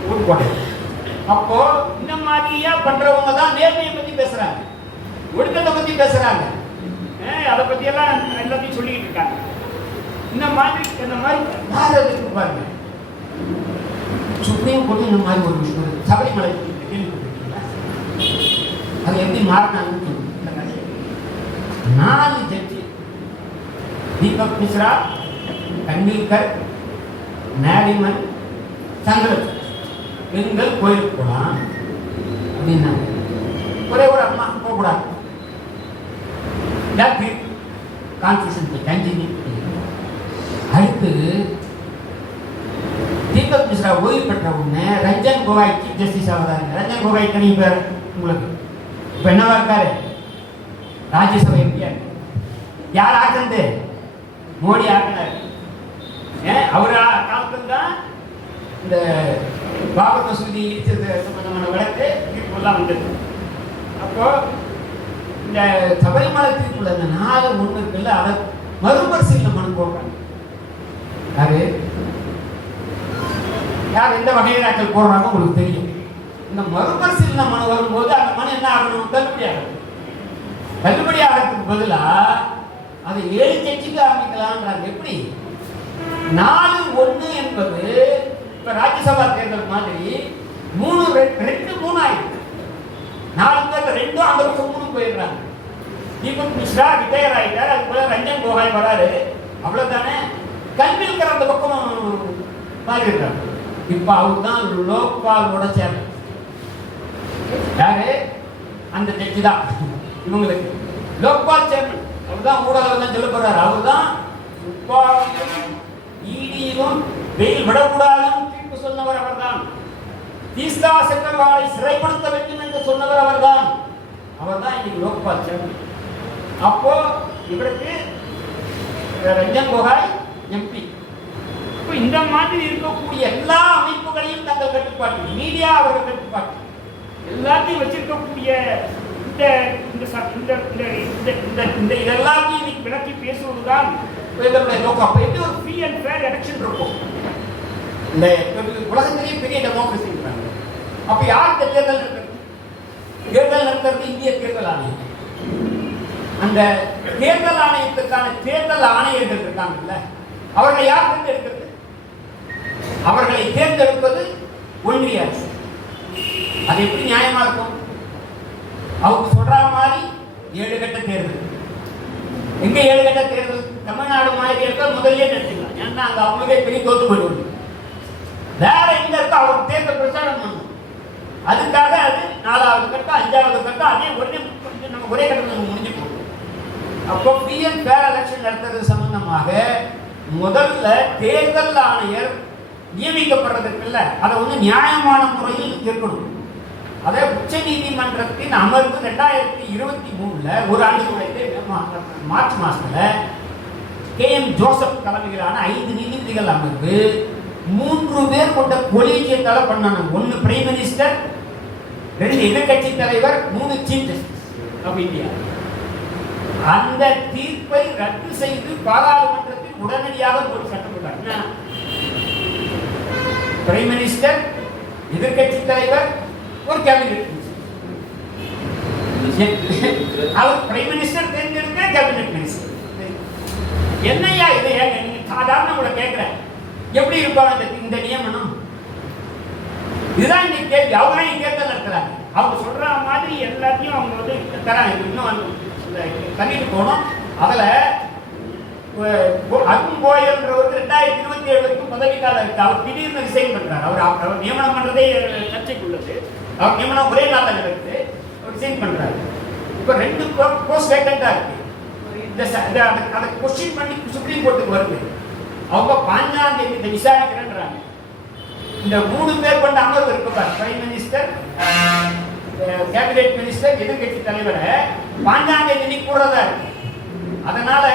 ஓட்டு போட்டாங்க. அப்போ இந்த மாதிரியா பண்றவங்க தான் நேர்மையை பத்தி பேசுறாங்க, ஒழுக்கத்தை பத்தி பேசுறாங்க, அதை பத்தி எல்லாம் எல்லாத்தையும் சொல்லிக்கிட்டு இருக்காங்க. இந்த மாதிரி பாரதத்துக்கு பாருங்க, சுப்ரீம் கோர்ட் இந்த மாதிரி ஒரு விஷயம் சபரிமலை கேள்விப்பட்டிருக்கீங்களா? அது எப்படி மாறினாங்கன்னு சொல்லுங்க. 4 ஜட்ஜி தீபக் மிஸ்ரா, கன்வில்கர், நாரிமன், சந்திரசூட் பெண்கள் கோயிலுக்கு போகலாம் அப்படின்னா ஒரே ஒரு அம்மா போகக்கூடாது. அடுத்து தீபக் மிஸ்ரா ஓய்வு பெற்ற உடனே ரஞ்சன் கோகாய் சீஃப் ஜஸ்டிஸ் ஆகிறாங்க. ரஞ்சன் கோகாய் தனி பேர் உங்களுக்கு இப்ப என்னவா இருக்காரு? ராஜ்யசபா எம்பியா. யார் ஆக்குறது? மோடி ஆக்கினார். அவர் காலத்துல தான் இந்த பாபர் மசூதி இடிச்சது சம்பந்தமான வழக்கு தீர்ப்புலாம் வந்தது. அப்போ இந்த சபரிமலை தீர்ப்புல இந்த 4 ஒன்று இருக்குல்ல, அதை மறுபரிசீலனை மனு போடுறாங்க. யார் எந்த வகையிலாக்கள் போடுறாங்க உங்களுக்கு தெரியும். இந்த மறுபரிசீலனை மனு வரும்போது அந்த மனு என்ன ஆகணும்? தள்ளுபடி ஆகணும். தள்ளுபடி ஆகிறதுக்கு பதிலா அதை 7 ஜட்ஜிக்கு ஆரம்பிக்கலாம்ன்றாங்க. எப்படி? 4-1 என்பது இப்ப ராஜ்யசபா தேர்தல் மாதிரி 3-2-3 ஆயிடுது. 4 பேர்ல 2 அந்த பக்கம் 3 போயிடுறாங்க. தீபக் மிஸ்ரா ரிட்டையர் ஆயிட்டார், அது போல ரஞ்சன் கோகாய் வராரு, அவ்வளவுதானே. கன்வில்கர் அந்த பக்கம் மாறிடுறாரு. இப்ப அவர் தான் லோக்பாலோட சேர்ந்த யாரு? அந்த ஜட்ஜி தான் இவங்களுக்கு லோக்பால் சேர்மன். அவர் தான் ஊடகம் தான் சொல்ல போறாரு. அவர் தான் ஈடியும் வெயில் விடக்கூடாதுன்னு தீர்ப்பு சொன்னவர் அவர் தான். தீஸ்தா செல்வர்களை சிறைப்படுத்த வேண்டும் என்று சொன்னவர் அவர் தான். அவர் தான் இன்னைக்கு லோக்பால் சேர்மன். அப்போ இவருக்கு ரஞ்சன் கோகாய் எம்பி. இப்போ இந்த மாதிரி இருக்கக்கூடிய எல்லா அமைப்புகளையும் தங்கள் கட்டுப்பாட்டு, மீடியா அவர்கள் கட்டுப்பாட்டு, எல்லாத்தையும் வச்சிருக்கக்கூடிய இந்த இந்த இந்த இந்த இந்த இதெல்லாத்தையும் இன்னைக்கு விளக்கி பேசுவதுதான் இதனுடைய நோக்கம். அப்போ எப்படி ஒரு ஃப்ரீ அண்ட் ஃபேர் எலெக்ஷன் இருக்கும்? இந்த உலகத்திலேயே பெரிய டெமோக்ரஸி இருக்கிறாங்க. அப்போ யாருக்கு தேர்தல் நடத்துறது? தேர்தல் நடத்துறது இந்திய தேர்தல் ஆணையம். அந்த தேர்தல் ஆணையத்துக்கான தேர்தல் ஆணையர்கள் இருக்காங்கல்ல, அவர்களை யார் தேர்ந்தெடுக்கிறது? அவர்களை தேர்ந்தெடுப்பது ஒன்றிய அரசு. அது எப்படி நியாயமா இருக்கும்? அவங்க சொல்ற மாதிரி 7 கட்ட தேர்தல். எங்க 7 கட்ட தேர்தல்? தமிழ்நாடு மாதிரி இருக்க முதல்ல நடத்திக்கலாம். ஏன்னா அங்க அவங்களே பெரிய தோத்து போயிடுவாங்க. வேற எங்க இருக்கா அவங்க தேர்தல் பிரச்சாரம் பண்ணணும். அதுக்காக அது 4வது கட்டம் 5வது கட்டம் அதே உடனே நம்ம ஒரே கட்டத்தில் முடிஞ்சு போகும். அப்போ பிஎன் ஃபேர் எலெக்ஷன் நடத்துறது சம்பந்தமாக முதல்ல தேர்தல் ஆணையர் நியமிக்கப்படுறதுக்கு இல்லை, அதை வந்து நியாயமான முறையில் இருக்கணும். அதே உச்ச நீதிமன்றத்தின் அமர்வு 2023 ஒரு ஆண்டு குறைத்து மார்ச் மாசத்துல KM ஜோசப் தலைமையிலான 5 நீதிபதிகள் அமர்வு 3 பேர் கொண்ட கொலீஜியத்தால பண்ணணும். 1 பிரைம் மினிஸ்டர், 2 எதிர்கட்சி தலைவர், 3 சீஃப் ஜஸ்டிஸ் ஆஃப் இந்தியா. அந்த தீர்ப்பை ரத்து செய்து பாராளுமன்றத்தில் உடனடியாக ஒரு சட்டம் போட்டார். பிரைம் மினிஸ்டர், எதிர்கட்சி தலைவர், ஒரு கேபினெட் அவர் பிரைம் மினிஸ்டர் தேர்ந்தெடுக்க கேபினெட் மினிஸ்டர். என்னையா இது? சாதாரண கூட கேட்கிறேன், எப்படி இருப்பாங்க இந்த நியமனம்? இதுதான் இந்த கேள்வி. அவங்க தேர்தல் நடத்துறாங்க. அவங்க சொல்ற மாதிரி எல்லாத்தையும் அவங்க வந்து தராங்க. இன்னும் தள்ளிட்டு போனோம். அதுல அருண் கோயல்ன்றவர் 2027 வரைக்கும் பதவிக்காலம் இருக்கு. அவர் திடீர்னு ரிசைன் பண்றாரு. அவர் நியமனம் பண்றதே சர்ச்சைக்குள்ளது. அவர் நியமனம் ஒரே நாளில் நடக்குது. அவர் ரிசைன் பண்றாரு. இப்போ 2 போஸ்ட் வேக்கண்டா இருக்கு. அதை கொஸ்டின் பண்ணி சுப்ரீம் கோர்ட்டுக்கு வருது. அவங்க 5ஆம் தேதி இதை விசாரிக்கிறேன்றாங்க. இந்த 3 பேர் கொண்ட அமர்வு இருக்கு பாரு, பிரைம் மினிஸ்டர், கேபினெட் மினிஸ்டர், எதிர்கட்சி தலைவரை 5ஆம் தேதி கூடதா இருக்கு. அதனால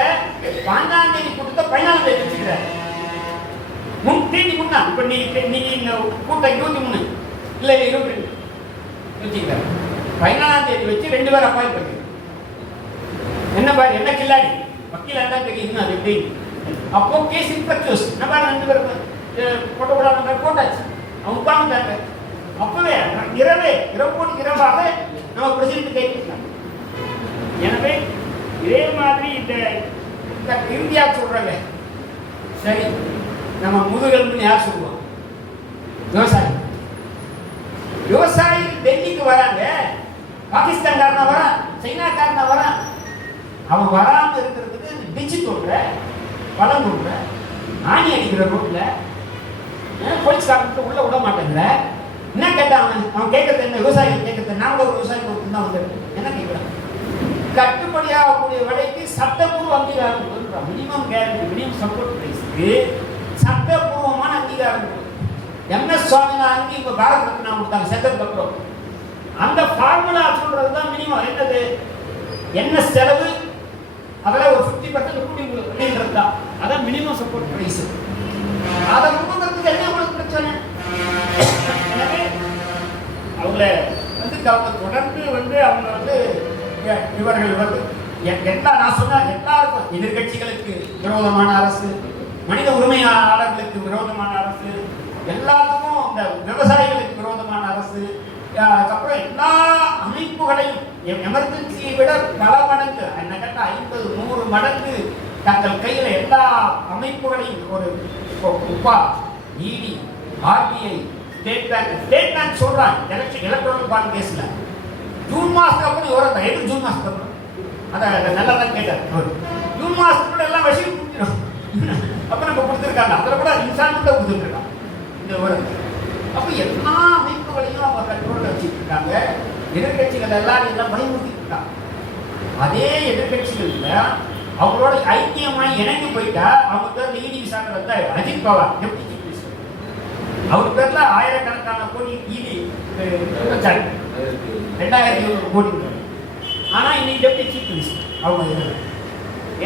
5ஆம் தேதி கொடுத்த 15ஆம் தேதி வச்சுக்கிறார். தேதி முன்னா இப்ப நீ கூட்டம் 23 இல்ல 22 வச்சுக்கிறார். 15ஆம் தேதி வச்சு 2 பேர் அப்பாயிண்ட் பண்ணி என்ன பாரு, என்ன கில்லாடி வக்கீல் தான் தெரியும். அது எப்படி? அப்போ கேஸ் இன்ஃபெக்ஷஸ் என்ன பாரு, 2 பேர் போட்டோட போட்டாச்சு. அவங்க உட்கார்ந்துட்டாங்க. அப்பவே இரவாக நம்ம பிரசிடென்ட் கேட்கிறாங்க. எனவே இதே மாதிரி இந்த இந்தியா சொல்றாங்க. சரி, நம்ம முதுகெலும்பு யார் சொல்லுவோம்? விவசாயி. விவசாயி டெல்லிக்கு வராங்க. பாகிஸ்தான்காரனா வரான், சைனாக்காரனா வரான். அவன் வராம இருக்கிறதுக்கு டிச்சு தோன்ற, வளம் தோன்ற, ஆணி அடிக்கிற ரோட்ல போலீஸ்காரனுக்கு உள்ள விட மாட்டேங்கிற. என்ன கேட்டான் அவன் கேட்கறது என்ன? விவசாயிகள் கேட்கறது. நான் ஒரு விவசாயி பொறுத்து தான் வந்து என்ன கேட்கிறான்? கட்டுப்படியாகக்கூடிய விலைக்கு சட்டப்பூர்வ அங்கீகாரம் கொடுக்குறான். மினிமம் கேரண்டி, மினிமம் சப்போர்ட் பிரைஸ்க்கு சட்டப்பூர்வமான அங்கீகாரம் கொடுக்குது. MS சுவாமிநாதன் இப்ப பாரத ரத்னா கொடுத்தாங்க செத்ததுக்கு அப்புறம். அந்த ஃபார்முலா சொல்றது தான் மினிமம். என்னது? என்ன செலவு, அதில் ஒரு 50% அப்படின்றது தான். அதான் மினிமம் சப்போர்ட் பிரைஸ். அதை கொடுக்கறதுக்கு என்ன உங்களுக்கு பிரச்சனை? எனவே அவங்கள வந்து தொடர்ந்து அவங்க வந்து இவர்கள் வந்து நான் சொன்ன எல்லாருக்கும், எதிர்கட்சிகளுக்கு விரோதமான அரசு, மனித உரிமையாளர்களுக்கு விரோதமான அரசு, எல்லாத்துக்கும் இந்த விவசாயிகளுக்கு விரோதமான அரசு, அதுக்கப்புறம் எல்லா அமைப்புகளையும் எமர்ஜென்சியை விட பல மடங்கு, என்ன கேட்டால் 50-100 மடங்கு தங்கள் கையில் எல்லா அமைப்புகளையும் ஒரு உப்பா, ED, RBI, ஸ்டேட் பேங்க் சொல்றாங்க. எலக்ட்ரானிக் பாண்ட் கேஸ்ல ஜூன் மாசத்துக்கு அப்புறம் இவர எது ஜூன் மாசத்துக்கு அப்புறம் அதை நல்லா தான் கேட்டார். ஜூன் மாசத்துக்குள்ள எல்லாம் விஷயம் முடிஞ்சிடும். அப்ப நம்ம கொடுத்துருக்காங்க. அதில் கூட இன்சான்கிட்ட கொடுத்துருக்காங்க இந்த விவரம். அப்ப எல்லா அமைப்புகளையும் அவங்க கண்ட்ரோல்ல வச்சுட்டு இருக்காங்க. எதிர்கட்சிகள் எல்லாம் பயமுறுத்திட்டு இருக்காங்க. அதே எதிர்கட்சிகள்ல அவங்களோட ஐக்கியமாய் இணைந்து போயிட்டா அவங்க பேர் ED விசாரணை வந்தா Ajit Pawar deputy chief minister, அவர் பேர்ல ஆயிரக்கணக்கான கோடி ED 2700 கோடி. ஆனா இன்னைக்கு டெப்டி சீஃப் மினிஸ்டர் அவங்க.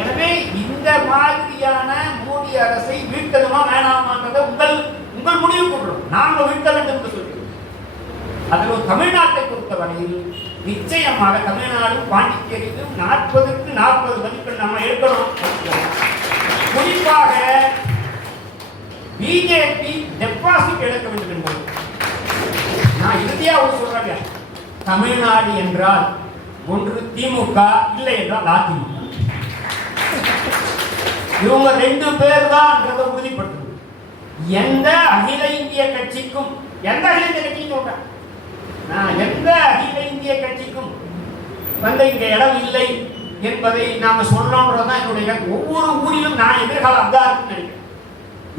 எனவே இந்த மாதிரியான மோடி அரசை வீழ்த்தணுமா வேணாமான்றதை உங்கள் முடிவு கொடுறோம். நாங்க வீழ்த்த வேண்டும் என்று சொல்றோம். அதில் ஒரு தமிழ்நாட்டை பொறுத்தவரையில் நிச்சயமாக தமிழ்நாடு பாண்டிச்சேரியிலும் 40க்கு 40 மதிப்பெண் நம்ம எடுக்கணும். குறிப்பாக பிஜேபி டெபாசிட் எடுக்க வேண்டும் என்பது நான் இறுதியாக சொல்றேன். தமிழ்நாடு என்றால் ஒன்று திமுக, இல்லை என்றால் அதிமுக. இவங்க 2 பேர் தான் உறுதிப்பட்டது. எந்த அகில இந்திய கட்சிக்கும், எந்த அகில இந்திய கட்சியும் சொல்றேன் நான், எந்த அகில இந்திய கட்சிக்கும் இங்க இடம் இல்லை என்பதை நாம சொல்லணும்ன்றதுதான் என்னுடைய. ஒவ்வொரு ஊரிலும் நான் எதிர்கால அப்தாருன்னு நினைக்கிறேன்.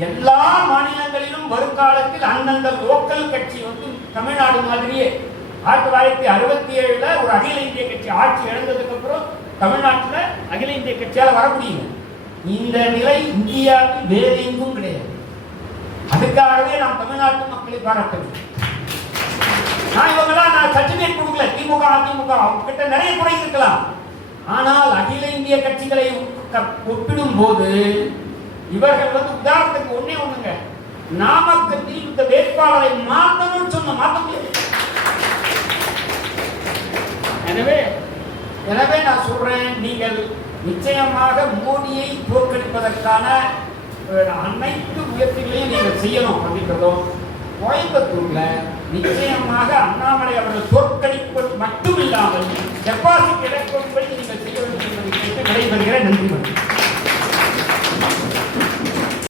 எல்லா மாநிலங்களிலும் வருங்காலத்தில் அந்தந்த லோக்கல் கட்சி தமிழ்நாடு மாதிரியே 1967 ஒரு அகில இந்திய கட்சி ஆட்சி இழந்ததுக்கு அப்புறம் தமிழ்நாட்டில் அகில இந்திய கட்சியால் வர முடியும். இந்த நிலை இந்தியாவில் வேறு எங்கும் கிடையாது. அதுக்காகவே நாம் தமிழ்நாட்டு மக்களை பாராட்டணும். நான் இவங்கெல்லாம் நான் சர்டிபிகேட் கொடுக்கல. திமுக அதிமுக அவங்க கிட்ட நிறைய குறை இருக்கலாம். ஆனால் அகில இந்திய கட்சிகளை ஒப்பிடும் போது இவர்கள் உதாரணத்துக்கு ஒண்ணுங்க, நாமக்கல்லில் இந்த வேட்பாளரை மாற்றணும்னு சொன்ன மாற்ற முடியாது. எனவே நான் சொல்றேன், நீங்கள் நிச்சயமாக மோடியை தோற்கடிப்பதற்கான அனைத்து முயற்சிகளையும் நீங்கள் செய்யணும் அப்படின்றதும், கோயம்புத்தூர்ல நிச்சயமாக அண்ணாமலை அவர்கள் தோற்கடிப்பது மட்டுமில்லாமல் டெபாசிட் இழக்கும்படி நீங்கள் செய்ய வேண்டும் என்பதை விடைபெறுகிறேன். நன்றி.